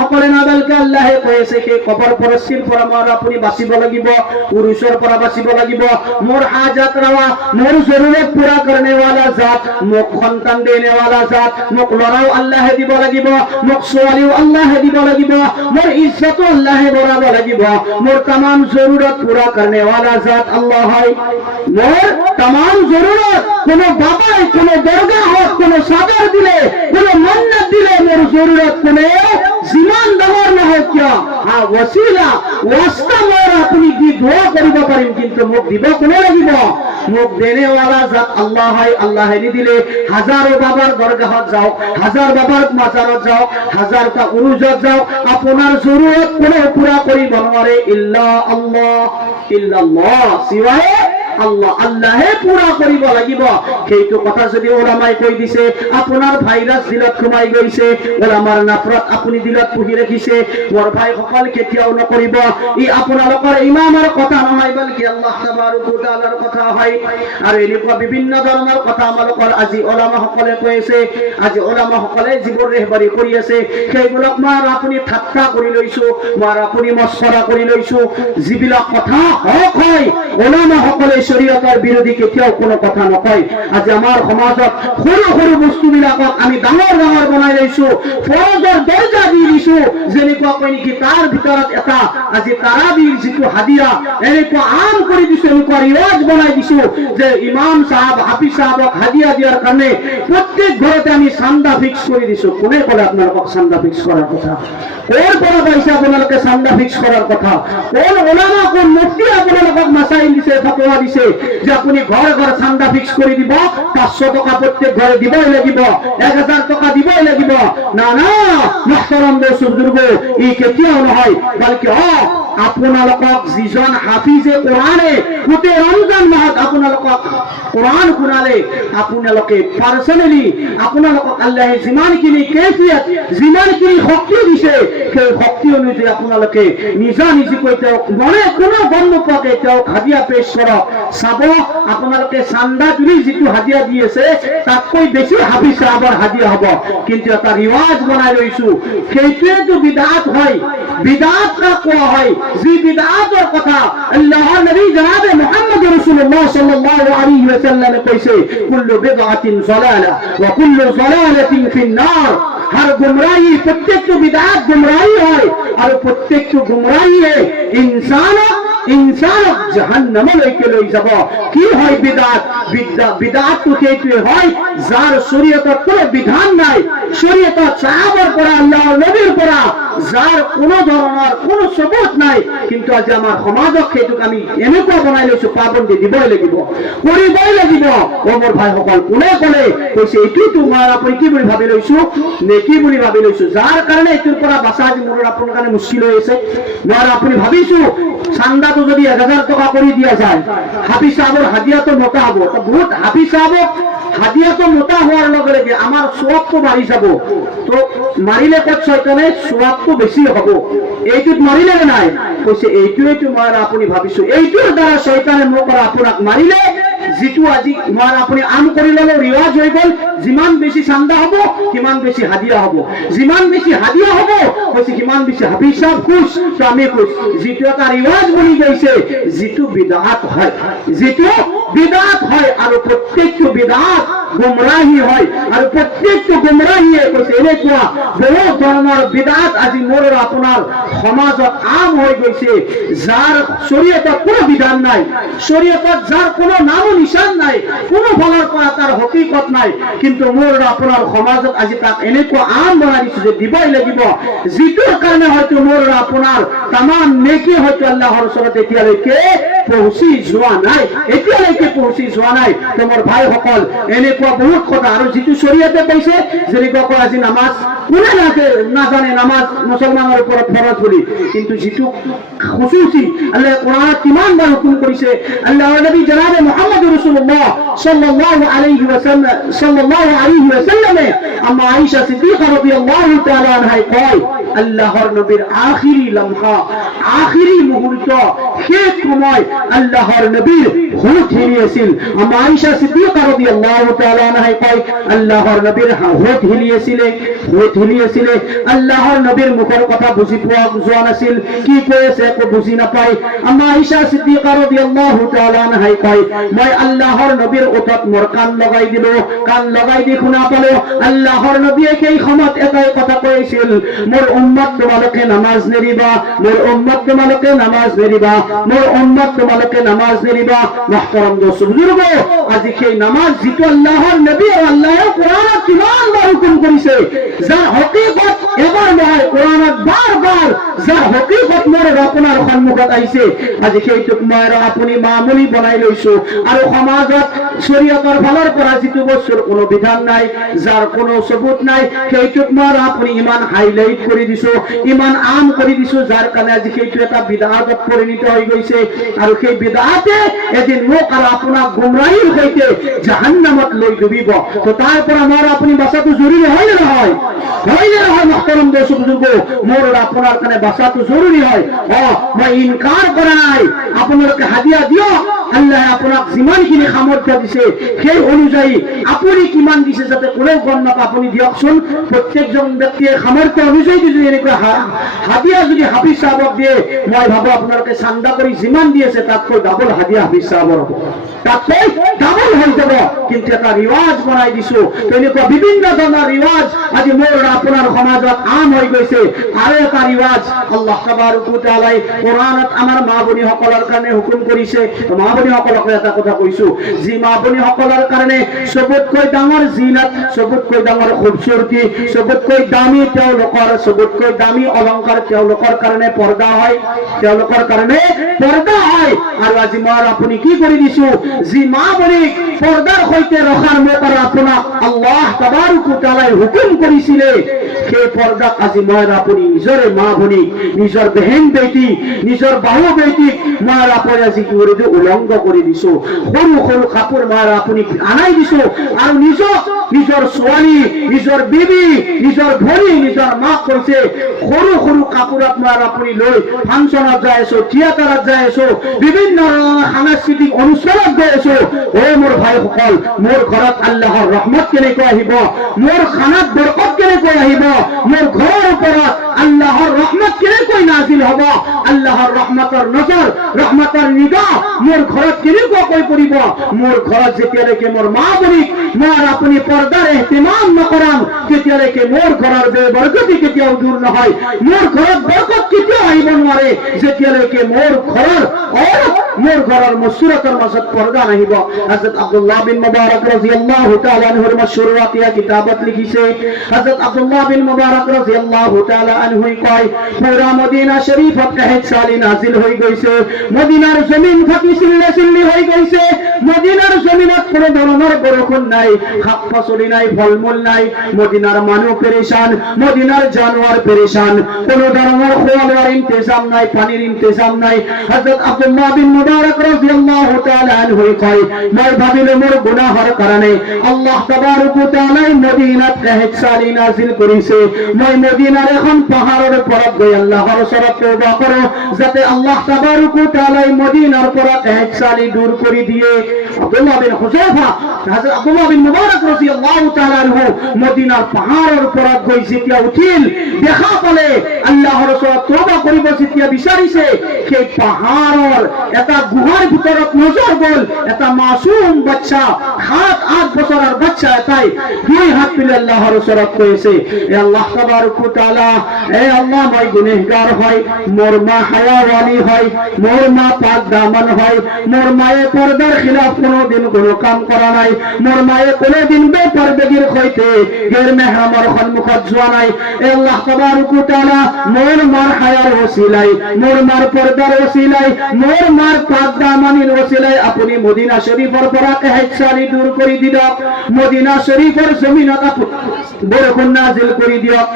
সকলে না, বলকে আল্লাহে কৈছে সেই কবৰ পৰস্তিৰ পৰা মোৰ আপুনি বাচিব লাগিব, পুৰুষৰ পৰা বাচিব লাগিব। মোৰ হাজাত ৰৱা, মোৰ জৰুৰত পুৰা करने वाला जात, মোক সন্তান দেনে वाला जात, মোক লৰাও আল্লাহে দিব লাগিব, মোক ছোৱালীও আল্লাহে দিব লাগিব, মোৰ ইজ্জতো আল্লাহে বঢ়াব লাগিব। মোৰ तमाम জৰুৰত পুৰা करने वाला जात আল্লাহ হয়। মোৰ तमाम জৰুৰত কোনো বাবাই, কোনো দৰগাহত কোনো সাদৰ দিলে, কোনো মান্নাত দিলে, মোৰ জৰুৰত কোনে যিমান ডাঙৰ নহয় কিয়, ওয়াসিলা ওয়াস্তা মই আপুনি দি দোয়া কৰিব পাৰিম, কিন্তু মোক দিব কোনে লাগিব? মোক দেনে वाला जात আল্লাহ হয়। আল্লাহে দিলে হাজারো বাবার দরগাহত যাও, হাজার বাবার মাজারত যাও, হাজারটা উরুজত যাও, আপনার জরুরত কোনো পুরা করিব নোৱাৰে ইল্লাল্লাহ, সিৱায়ে আল্লাহ, আল্লাহে পুরা কৰিব লাগিব। সেইটো কথা যদি ওলামাই কৈ দিছে, আপোনাৰ ভাইৰাছ দিলত সোমাই গৈছে, ওলামাৰ নাফৰত আপুনি দিলত পুহি ৰাখিছে, মোৰ ভাইসকল কেতিয়াও নকৰিব। ই আপোনালোকৰ ইমামৰ কথা নহয়, বলকি আল্লাহ তাবাৰক ওয়া তাআলাৰ কথা হয়। আৰু এনেকুৱা বিভিন্ন ধৰণৰ কথা আমালোকৰ আজি ওলামা সকলে কৈ আছে। আজি ওলামা সকলে যিবোৰ ৰেহবাৰী কৰি আছে, সেইবোৰক মই আৰু আপুনি ঠাট্টা কৰি লৈছো, মই আৰু আপুনি মস্কৰা কৰি লৈছো। যিবিলাক কথা হক হয়, ওলামা সকলে শরীয়তের বিরোধী কেতিয়াও কোনো কথা নকয়। আজি আমার সমাজত সৰু সৰু বস্তুবিলাকক আমি ডাঙৰ বনাই লৈছো, ফৰজৰ দৰ্জা দি দিছো, যেনেকুৱা কৈ নেকি তাৰ ভিতৰত এটা আজি তাৰাবিৰ যিটো হাদিয়া এনেকুৱা আম কৰি দিছো, এনেকুৱা ৰিৱাজ বনাই দিছো যে ইমাম সাহেব, হাফিজ সাহেবক হাদিয়া দিয়াৰ কাৰণে প্ৰত্যেক ঘৰতে আমি চান্দা ফিক্স কৰি দিছো। কোনে ক'লে আপোনালোকক চান্দা ফিক্স কৰাৰ কথা? কোন পৰা পাইছে আপোনালোকে চান্দা ফিক্স কৰাৰ কথা? কোন ওলামা, কোন মুফতি আপোনালোকক মাসাইল দিছে, ফতোয়া দিছে যে আপুনি ঘৰ ঘৰ চান্দা ফিক্স কৰি দিব, 500 টকা প্ৰত্যেক ঘৰে দিবই লাগিব, 1000 টকা দিবই লাগিব? না না মুহতারাম বুজুর্গ, ই কেতিয়াও নহয়, বলকি আপোনালোকক যিজন হাফিজে কোরআনে গোটেই ৰমজান মাহত আপোনালোকক কোরআন শুনালে আপোনালোকে পার্সোনালি আপোনালোকক আল্লাহে যিমানখিনি কেফিয়ত যিমানখিনি শক্তি দিছে সেই শক্তি অনুযায়ী আপোনালোকে নিজা নিজিকৈ তেওঁক মনে কোনো গম নোপোৱাকৈ তেওঁক হাদিয়া পেশ কৰক। চাব আপোনালোকে চান্দা তুলি যিটো হাদিয়া দি আছে তাতকৈ বেছি হাফিজ সাহেবৰ হাদিয়া হ'ব। কিন্তু এটা ৰিৱাজ বনাই লৈছো, সেইটোৱেতো বিদআত হয়। বিদআত কাক কোৱা হয়? যি বিদআতৰ কথা আল্লাহৰ নবী জনাবে মুহাম্মদ ৰাসূলুল্লাহ সাল্লাল্লাহু আলাইহি ওয়াসাল্লামে কৈছে, কুল্লু বিদআতিন যালালা ওয়া কুল্লু যালালাতিন ফিন-নার। हर गुमराही प्रत्येक बिदअत गुमराही है और प्रत्येक गुमराही है इंसान जहन्नम लैके लई যাব। কি হয় বিদআত? বিদআত তো কেইটোৱে হয় যাৰ শরীয়তৰ কোনো বিধান নাই, শরীয়তৰ সাহাবার পৰা আল্লাহৰ নবীৰ পৰা যাৰ কোনো ধৰণৰ কোনো সবুত নাই। কিন্তু আজি আমাৰ সমাজক সেইটোক আমি এনেকুৱা বনাই লৈছো পাবন্দী দিবই লাগিব, কৰিবই লাগিব। ও মোৰ ভাইসকল, কোনে ক'লে কৈছে এইটো তোমাৰ আপুনি কি বুলি ভাবি লৈছো নেকি বুলি ভাবি লৈছো, যাৰ কাৰণে এইটোৰ পৰা বাচা আজি মোৰ আপোনাৰ কাৰণে মুশকিল হৈ আছে। মই আপুনি ভাবিছো চান্দাটো যদি 1000 টকা কৰি দিয়া যায় হাফিজ সাহেবৰ হাদিয়াটো মোটা হ'ব। তো বহুত হাফিজ সাহেবক হাদিয়াটো মোটা হোৱাৰ লগে লগে আমাৰ সওয়াবটো বাঢ়ি যাব। তো মাৰিলে ক'ত শয়তানে সওয়াবটো বেছি হ'ব, এইটোত মাৰিলে নাই কৈছে এইটোৱেটো মই আপুনি ভাবিছো এইটোৰ দ্বাৰা শয়তানে মোক আপোনাক মাৰিলে যিটো আজি মই আপুনি আম কৰি ল'লে ৰিৱাজ হৈ গ'ল, যিমান বেছি চান্দা হ'ব কিমান বেছি হাদিয়া হ'ব, যিমান বেছি হাদিয়া হ'ব কৈছে কিমান বেছি হাফিজ সাহেব খুশ, তো আমি খুশ। যিটো এটা ৰিৱাজ বনি গৈছে, যিটো বিদআত হয়, যিটো বিদআত হয় আৰু প্ৰত্যেকটো বিদআত গুমৰাহী হয় আৰু প্ৰত্যেকটো গুমৰাহীয়ে কৈছে এনেকুৱা বহু ধৰণৰ বিদআত আজি মোৰ আপোনাৰ সমাজত আম হৈ গৈছে, যাৰ শরীয়তত কোনো বিধান নাই, শরীয়তত যাৰ কোনো নাম নিশান নাই, কোনো ফালৰ পৰা তাৰ হকিকত নাই। কিন্তু মোৰ আপোনাৰ সমাজত আজি তাক এনেকুৱা আম বনাই দিছে যে দিবই লাগিব, যিটোৰ কাৰণে হয়তো মোৰ আপোনাৰ তামাম নেকি হয়তো আল্লাহৰ ওচৰত এতিয়ালৈকে পৌঁছি যোৱা নাই, এতিয়ালৈকে পৌঁছি যোৱা নাই। তোমাৰ ভাইসকল এনেকুৱা বহুত কথা আৰু যিটো শরীয়তে কৈছে যেনেকুৱা আজি নামাজ কোনে নাজানে নামাজ মুছলমানৰ ওপৰত ফৰজ বুলি, কিন্তু যিটো খুসুসি আল্লাহ কোরআনত কিমানবাৰ হুকুম কৰিছে। আল্লাহৰ নবী জনাবে মুহাম্মদ রাসূলুল্লাহ সাল্লাল্লাহু আলাইহি ওয়াসাল্লামে আম্মা আয়েশা সিদ্দিকা রাদিয়াল্লাহু তাআলা আনহা কয় আল্লাহর নবীর আখিরি লমহা আখিরি মুহূর্ত শেষ সময় আল্লাহর নবীর হুট হিলিয়েছিল। আম্মা আয়েশা সিদ্দিকা রাদিয়াল্লাহু তাআলা আনহা কয় আল্লাহর নবীর হুট হিলিয়েছিল আল্লাহর নবীর মুখের কথা বুঝি পোৱা যোৱা নাছিল, কি কৈছে একো বুঝি নাপায়। আম্মা আয়েশা সিদ্দিকা রাদিয়াল্লাহু তাআলা আনহা কয় মই আল্লাহর নবীর ওঠত মোর কান লগাই দিলো, কান লগাই দি শুনা পালো আল্লাহর নবীয়ে সেই সময়ত এটাই কথা কৈছিল, মোর উম্মত তোমালোকে নামাজ নেৰিবা, মোর উম্মত তোমালোকে নামাজ নেৰিবা, মোর উম্মত তোমালোকে নামাজ নেৰিবা। মুহতারাম দোস্ত বুজুর্গ, আজি সেই নামাজ যিটো আল্লাহর নবী আৰু আল্লাহৰ কোরআনত কিমানবাৰ হুকুম কৰিছে, যাৰ হকিকত এবাৰ নহয় কোরআনত বাৰ যাৰ হকিকত মোৰ আপোনাৰ সন্মুখত আহিছে, আজি সেইটোক মই আৰু আপুনি মামুলি বনাই লৈছো। আৰু সমাজত শরীয়তৰ ফালৰ পৰা যিটো বস্তুৰ কোনো বিধান নাই, যাৰ কোনো সবুত নাই, সেইটোক মই আপুনি ইমান হাইলাইট কৰি দিছো, ইমান আম কৰি দিছো, যাৰ কাৰণে আজি সেইটো এটা বিদআতত পৰিণত হৈ গৈছে। আৰু সেই বিদআতে এদিন মোক আৰু আপোনাক গুমৰাহীৰ সৈতে জাহান্নামত লৈ ডুবিব। তো তাৰ পৰা মই আপুনি বাঁচাটো জৰুৰী হয় নে নহয়? হয় নে নহয়? মুহতারাম দোস্ত বুজুর্গ, মোৰ আপোনাৰ কাৰণে বাঁচাটো জৰুৰী হয়। মই ইনকাৰ কৰা নাই, আপোনালোকে হাদিয়া দিয়ক, আল্লাহ আপোনাক যিমানখিনি সামৰ্থ্য দিছে সেই অনুযায়ী আপুনি কিমান দিছে যাতে কোনেও গম নাপায় আপুনি দিয়কচোন। প্ৰত্যেকজন ব্যক্তিয়ে সামৰ্থ্য অনুযায়ী যদি এনেকুৱা হাদিয়া যদি হাফিজ সাহেবক দিয়ে, মই ভাবো আপোনালোকে চান্দা কৰি যিমান দি আছে তাতকৈ ডাবল হাদিয়া হাফিজ সাহেবৰ হ'ব, তাতকৈ ডাবল হৈ যাব। কিন্তু এটা ৰিৱাজ বনাই দিছো, তেনেকুৱা বিভিন্ন ধৰণৰ ৰিৱাজ আজি মোৰ আপোনাৰ সমাজত আম হৈ গৈছে। আৰু এটা ৰিৱাজ আল্লাহ তাবাৰক ওয়া তাআলা কোরআনত আমাৰ মা ভনীসকলৰ কাৰণে হুকুম কৰিছে। মা ভনীসকলক এটা কথা কৈছো, যি মা ভনীসকলৰ কাৰণে সবতকৈ ডাঙৰ জিনাত, সবতকৈ ডাঙৰ খুবসুৰতি, সবতকৈ দামী তেওঁলোকৰ সবতকৈ দামী অলংকাৰ তেওঁলোকৰ কাৰণে পৰ্দা হয়, তেওঁলোকৰ কাৰণে পৰ্দা হয়। আৰু আজি মই আপুনি কি কৰি দিছো, যি মা ভনীক পৰ্দাৰ সৈতে ৰখাৰ মোক আৰু আপোনাক আল্লাহ তাবাৰক ওয়া তাআলা হুকুম কৰিছিলে, সেই পৰ্দাক আজি মই আপুনি নিজৰে মা ভনী, নিজৰ বেহেন বেটি, নিজৰ বাহু বেটিক মই আপুনি আজি কি কৰি দিওঁ, উলংঘ কৰি দিছো। সৰু সৰু কাপোৰ মই আপুনি আনাই দিছো, আৰু নিজৰ ছোৱালী, নিজৰ বিবি, নিজৰ ভনী, নিজৰ মাক কৈছে সৰু সৰু কাপোৰত মই আপুনি লৈ ফাংচনত যাই আছো, থিয়েটাৰত যাই আছো, বিভিন্ন সাংস্কৃতিক অনুষ্ঠানত গৈ আছো। মোৰ ভাইসকল, মোৰ ঘৰত আল্লাহৰ ৰহমত কেনেকৈ আহিব, মোৰ খানাত বৰকত কেনেকৈ আহিব, মোৰ ঘৰৰ ওপৰত আল্লাহৰ ৰহমত কেনেকৈ নাজিল হব, আল্লাহৰ ৰহমতৰ নজৰ, ৰহমতৰ নিগাহ মোৰ ঘৰত কেনেকুৱাকৈ পৰিব। মোৰ ঘৰত যেতিয়ালৈকে মোৰ মা ভনীক মই আপুনি পৰ্দাৰ ইহতিমাম নকৰাম, তেতিয়ালৈকে মোৰ ঘৰৰ বৰকতি কেতিয়াও দূৰ নহয়, মোৰ ঘৰত বৰকত কেতিয়াও আহিব নোৱাৰে, যেতিয়ালৈকে মোৰ ঘৰৰ মুছুৰতৰ মাজত পৰ্দা নাহিব। হযরত আব্দুল্লাহ বিন মুবারক রাদিয়াল্লাহু তাআলা আনহুর মশহুর ওয়াকিয়া কিতাবত লিখিছে, হযরত আব্দুল্লাহ বিন মুবারক রাদিয়াল্লাহু তাআলা আনহু কয়, পুরা মদিনা শরীফত 1 সালে নাজিল হই গৈছে, মদিনার জমিন ফাটি চিল্লা চিল্লি হই গৈছে, মদিনার জমিনত কোনো ধরনের বরকত নাই, শাক পাচলি নাই, ফলমূল নাই, মদিনার মানুষ পেরেশান, মদিনার জানোয়ার পেরেশান, কোনো ধরনের খোয়ার ইন্তজাম নাই, পানির ইন্তজাম নাই। হযরত আব্দুল্লাহ বিন মুবারক রাদিয়াল্লাহু তাআলা আনহু কয়, মই ভাবিলো মোর গুনাহর কারণে আল্লাহ তাবারক ওয়া তাআলা মদিনাত 1 সালে নাজিল করিছে, মই মদিনার এখন পাহাড়ের ওপৰত গৈ আল্লাহর ওচৰত তওবা করো, যাতে আল্লাহ তাবারক ওয়া তাআলা মদিনার পৰা 1 সালে দূর করে দিয়ে। আব্দুল্লাহ বিন হুযায়ফা, হযরত আব্দুল্লাহ বিন মুবারক রাদিয়াল্লাহু তাআলা আনহু মদিনার পাহাড়ের ওপৰত গৈ যেতিয়া উঠিল, দেখা পালে আল্লাহর ওচৰত তওবা কৰিব যেতিয়া বিচাৰিছে, সেই পাহাড়ৰ এটা গুহাৰ ভিতৰত নজৰ গল, এটা মাসুম বাচ্চা, 7-8 বছরের বাচ্চা এটাই 2 হাত তুলে আল্লাহর ওচৰত কইছে, এ আল্লাহ তাবারক ওয়া তাআলা, এ আল্লাহ, মই গুনাহগার হয়, মোর মা হায়াওয়ালি হয়, মোর মা পাক দামান হয়, মোর মায়ে পর্দার খিলাফ কোনোদিন কোনো কাম করা নাই, মোর মায়ে কোনোদিন বেপরদেগির হইতে গের মেহরামর সম্মুখত যোৱা নাই। এ আল্লাহ তাবারক ওয়া তাআলা, মোর মার হায়ার ওসিলাই, মোর মার পর্দার ওসিলাই, মোর মার পাক দামানির ওসিলাই আপনি মদিনা শরীফের পৰা 1 সালে দূর করে দিয়ক, মদিনা শরীফের জমিনত বরকত নাজিল করে দিয়ক।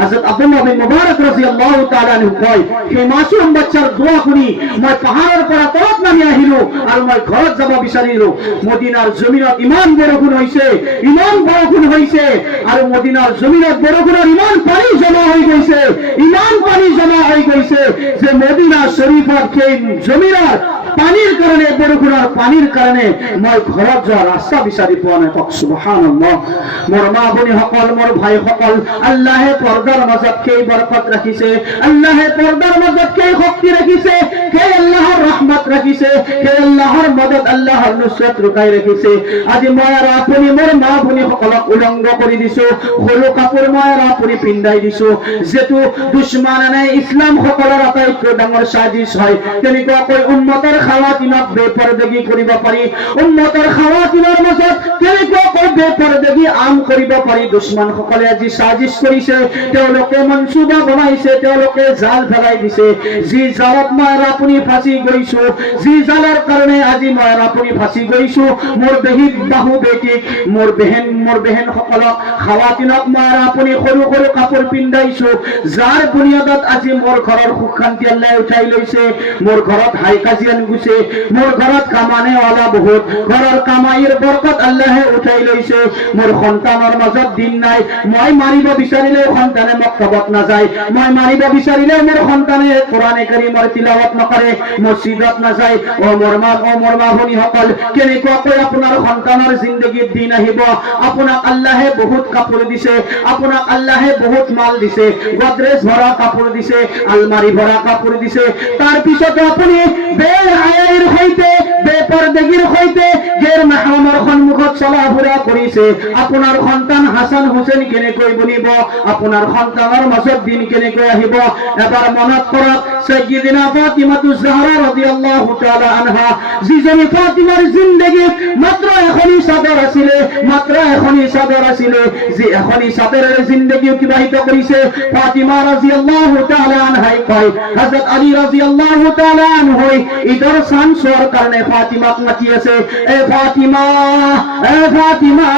হযরত আব্দুল্লাহ বিন মুবারক রাদিয়াল্লাহু তাআলা আনহু কয়, সেই মাসুম বাচ্চার দোয়া করি মই পাহাড়ের পৰা তলত নামি আহিলো, আর মই ঘৰত যাব বিচাৰিলো। মদিনার জমিনত ইমান বৰষুণ হৈছে, ইমান বৰষুণ হৈছে, আৰু মদিনার জমিনত বৰষুণৰ ইমান পানী জমা হৈ গৈছে, ইমান পানী জমা হৈ গৈছে, যে মদিনা শরীফৰ সেই জমিনৰ পানীৰ কাৰণে, বৰষুণৰ পানীৰ কাৰণে মই ঘৰত যোৱা ৰাস্তা বিচাৰি পোৱা নাই। সুবহানাল্লাহ। মোৰ মা ভনী সকল, মোৰ ভাই সকল, আল্লাহে পর্দার মাজত কেই বরকত রাখিছে, আল্লাহে পর্দার মাজত কেই শক্তি রাখিছে, কে আল্লাহর রহমত রাখিছে, কে আল্লাহর মদত, আল্লাহর নুসরত রুকাই রাখিছে। আজি মই আর আপনি মোর মা ভনী সকলক উলংঘ করে দিছো, সৰু কাপোৰ মই আর আপনি পিন্ধাই দিছো, যেটো দুশ্মনে ইসলাম সকলৰ আটাইতকৈ ডাঙৰ সাজিশ হয়। তেনেকুৱাকৈ উম্মতৰ খাৱাতিনক বেপৰদেগি কৰিব পাৰি, উম্মতৰ খাৱাতিনৰ মাজত তেনেকুৱাকৈ বেপৰদেগি আম কৰিব পাৰি। দুশ্মন সকলে আজি সাজিশ কৰিছে, তেওঁলোকে মনসুবা বনাইছে, তেওঁলোকে জাল ফেলাই দিছে। যি জালত মই আর আপনি ফাঁসি গৈছো, যি জালৰ কাৰণে আজি মই আর আপনি ফাঁসি গৈছো, মোৰ বেহিত বাহু বেটিক, মোৰ বেহেন সকলক, খাৱাতিনক মই আর আপনি সৰু সৰু কাপোৰ পিন্ধাইছো, যাৰ বুনিয়াদত আজি মোৰ ঘৰৰ সুখ শান্তি আল্লাহ উঠাই লৈছে। মোৰ ঘৰত হাই কাজিয়ান গুছে, মোৰ ঘৰত কামানেৱালা বহুত, ঘৰৰ কামাইৰ বৰকত আল্লাহে উঠাই লৈছে। মোৰ সন্তানৰ মাজত দিন নাই, মই মাৰিব বিচাৰিলে সন্তানে মক্তবত নাযায়, মই মারিব বিচারিলে মোর সন্তানে কোরআনে কারীমৰ তিলাওয়াত নকৰে, মসজিদত নাযায়। ও মোর মা ভনী সকল, কেনেকুৱাকৈ আপোনাৰ সন্তানৰ জিন্দগীত দিন আহিব? আপোনাক আল্লাহে বহুত কাপোৰ দিছে, আপোনাক আল্লাহে বহুত মাল দিছে, গডৰেজ ভৰা কাপোৰ দিছে, আলমাৰি ভৰা কাপোৰ দিছে, তাৰ পিছতো আপুনি বেহায়াৰ সৈতে, বেপৰদেগিৰ সৈতে গেৰ মাহৰমৰ সন্মুখত চলা ফুৰা কৰিছে। আপোনাৰ সন্তান হাসান হুসেন কেনেকৈ বনিব? আপোনাৰ সন্তানৰ মাজত দিন কেনেকৈ আহিব? এবাৰ মনত কৰক, সাইয়্যিদিনা ফাতিমাতুজ জাহরা রাদিয়াল্লাহু তাআলা আনহা যিজনী ফাতিমার জিন্দেগী মাত্র এখনই সাদর আছিল, মাত্র এখনই সাদর আছিল, যে এখনই সাদরের জিন্দেগী অতিবাহিত করিছে। ফাতিমা রাদিয়াল্লাহু তাআলা আনহা কয় হযরত আলী রাদিয়াল্লাহু তাআলা আনহু ইদর শান সোয়ার কারণে ফাতিমাক মাতিয়েছে, এ ফাতিমা, এ ফাতিমা,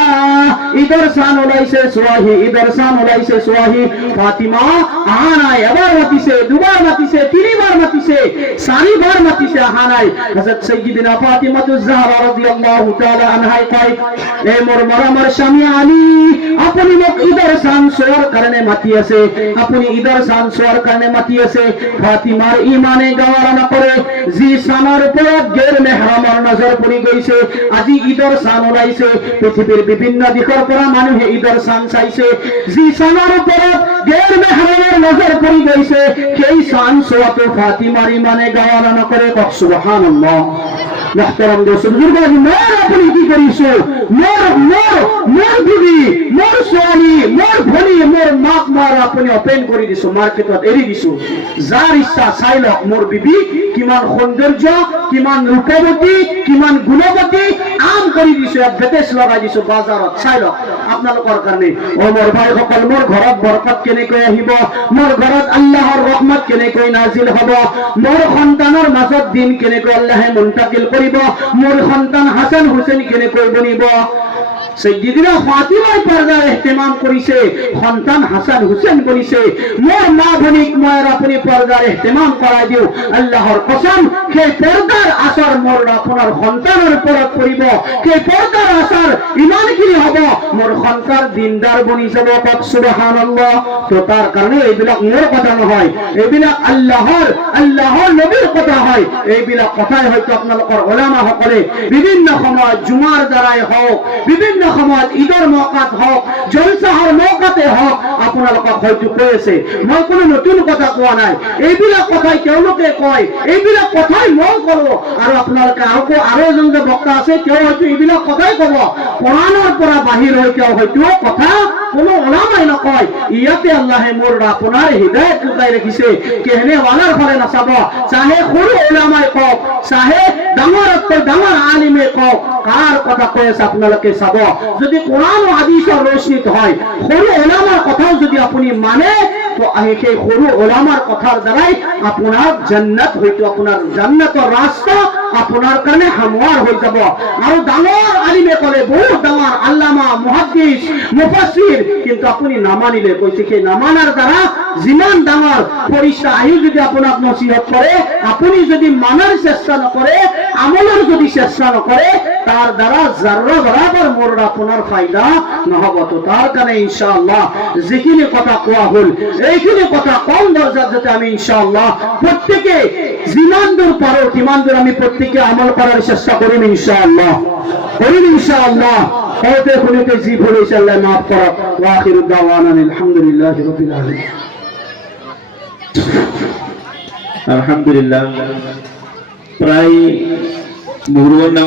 ইদর শান ওলাইছে সোয়াহি, ইদর শান ওলাইছে সোয়াহি। ফাতিমা আহানাই এবার মাতিছে, দুবার মাতিছে, তিনবার মাতিছে, চারিবার মাতিছে, আহানাই। হযরত সাইয়্যিদিনা ফাতিমাতুজ জাহরা রাদিয়াল্লাহু তাআলা আনহা কয় এ মোর মরমর স্বামী আলী, আপনি মোক ইদর শান সোয়ার কারণে মাতিয়েছে, আপনি ইদর শান সোয়ার কারণে মাতিয়েছে। ফাতিমার ইমানে গাওয়ারা না করে জি সানার উপর গের মেহরামর নজর পড়ি গইছে। আজি ইদর শান ওলাইছে, পৃথিবীর বিভিন্ন দিকের পৰা মানুহে ইদর শান চাইছে, জি সানার উপর গের মেহরামর নজর পড়ি গইছে, সেই শান সোয়াত ফাতিমার ইমানে গাওয়ারা না করে। সুবহানাল্লাহ। محترم دوست بزرگان، مور اپنی کی کریسو، مور بیبی، مور سوالی، مور بھنی، مور ماک مار اپنی اوپن کری দিছো, মার্কেটত এৰি দিছো। যাৰ ইচ্ছা চাই লওক মোৰ বিবি কিমান সৌন্দৰ্য, কিমান ৰূপৱতী, কিমান গুণৱতী, আম কৰি দিছো, বেটেছ লগাই দিছো বাজাৰত, চাই লওক আপোনালোকৰ কাৰণে। অ মোৰ ভাইসকল, মোৰ ঘৰত বৰকত কেনেকৈ আহিব, মোৰ ঘৰত আল্লাহৰ ৰহমত কেনেকৈ নাজিল হ'ব, মোৰ সন্তানৰ মাজত দিন কেনেকৈ আল্লাহে মুন্তাকিল কৰিব, মোৰ সন্তান হাসান হুসেন কেনেকৈ বনিব। সাইয়্যিদিনা ফাতিমাই পর্দার ইহতিমাম করিছে, সন্তান হাসান হুসেন বনিছে। মোর মা ভনিক ময়ের আপনি পর্দার ইহতিমাম করাই দিও, আল্লাহর কসম সেই পর্দার আসর মোর আপনার সন্তানের উপৰত পড়িব, সেই পর্দার আসর ইমান কি হব, মোর সন্তান দিনদার বনি যাব। সুবহানাল্লাহ। তো তার কারণে এইবিলাক মোর কথা নহয়, এইবিলাক আল্লাহর নবীর কথা হয়। এইবিলাক কথাই হয়তো আপোনালোকৰ ওলামা সকলে বিভিন্ন সময় জুমাৰ দ্বাৰাই হোক, বিভিন্ন সময়ত ঈদৰ মৌকাত হোক, জলসাহৰ মৌকাতে হোক আপোনালোকক হয়তো কৈ আছে। মই কোনো নতুন কথা কোৱা নাই, এইবিলাক কথাই তেওঁলোকে কয়, এইবিলাক কথাই মই কৰো। আৰু আপোনালোকে আৰু এজন যে বক্তা আছে, তেওঁ হয়তো এইবিলাক কথাই কব। কোৰাণৰ পৰা বাহিৰ হৈ তেওঁ হয়তো কথা কোনো ওলামাই নকয়। ইয়াতে আল্লাহে মোৰ আপোনাৰ হৃদয়ত লুকাই ৰাখিছে, কেহনেৱালাৰ ফালে নাচাব। চাহে সৰু ওলামাই কওক, চাহে ডাঙৰতকৈ ডাঙৰ আলিমে কওক, কাৰ কথা কৈ আছে আপোনালোকে চাব। যদি কোরআন ও হাদিসের রোশনীত হয়, সৰু ওলামাৰ কথাও যদি আপুনি মানে, তো সেই সৰু ওলামাৰ কথাৰ দ্বাৰাই আপোনাৰ জান্নাত হয়তো, আপোনাৰ জান্নাতৰ ৰাস্তা আপোনাৰ কাৰণে হামৱাৰ হৈ যাব। আৰু ডাঙৰ আলিমে ক'লে, বহুত ডাঙৰ আল্লামা, মুহাদ্দিস, মুফাসসিৰ, কিন্তু আপুনি নামানিলে, কৈছে সেই নামানাৰ দ্বাৰা যিমান ডাঙৰ ফৰিষ্টা আহিও যদি আপোনাক নসিহত কৰে, আপুনি যদি মানাৰ চেষ্টা নকৰে, আমলৰ যদি চেষ্টা নকৰে, তার দ্বারা জাররা বরাবর মোর আপনার ফায়দা নহব। তো তার কারণে ইনশাআল্লাহ যেখিনি কথা কোয়া হল, এইখিনি কথা কম দরজার যাতে আমি ইনশাআল্লাহ প্রত্যেকে যিমান দূর পারো তিমান দূর আমি প্রত্যেকে আমল করার চেষ্টা করিম ইনশাআল্লাহ, করিম ইনশাআল্লাহ। হয়তো কোনোকে জি ভুলেছে আল্লাহ মাফ করুক। ওয়া আখিরু দাওয়ানা আলহামদুলিল্লাহি রাব্বিল আলামিন। আলহামদুলিল্লাহ। প্রায় মুহূর্ত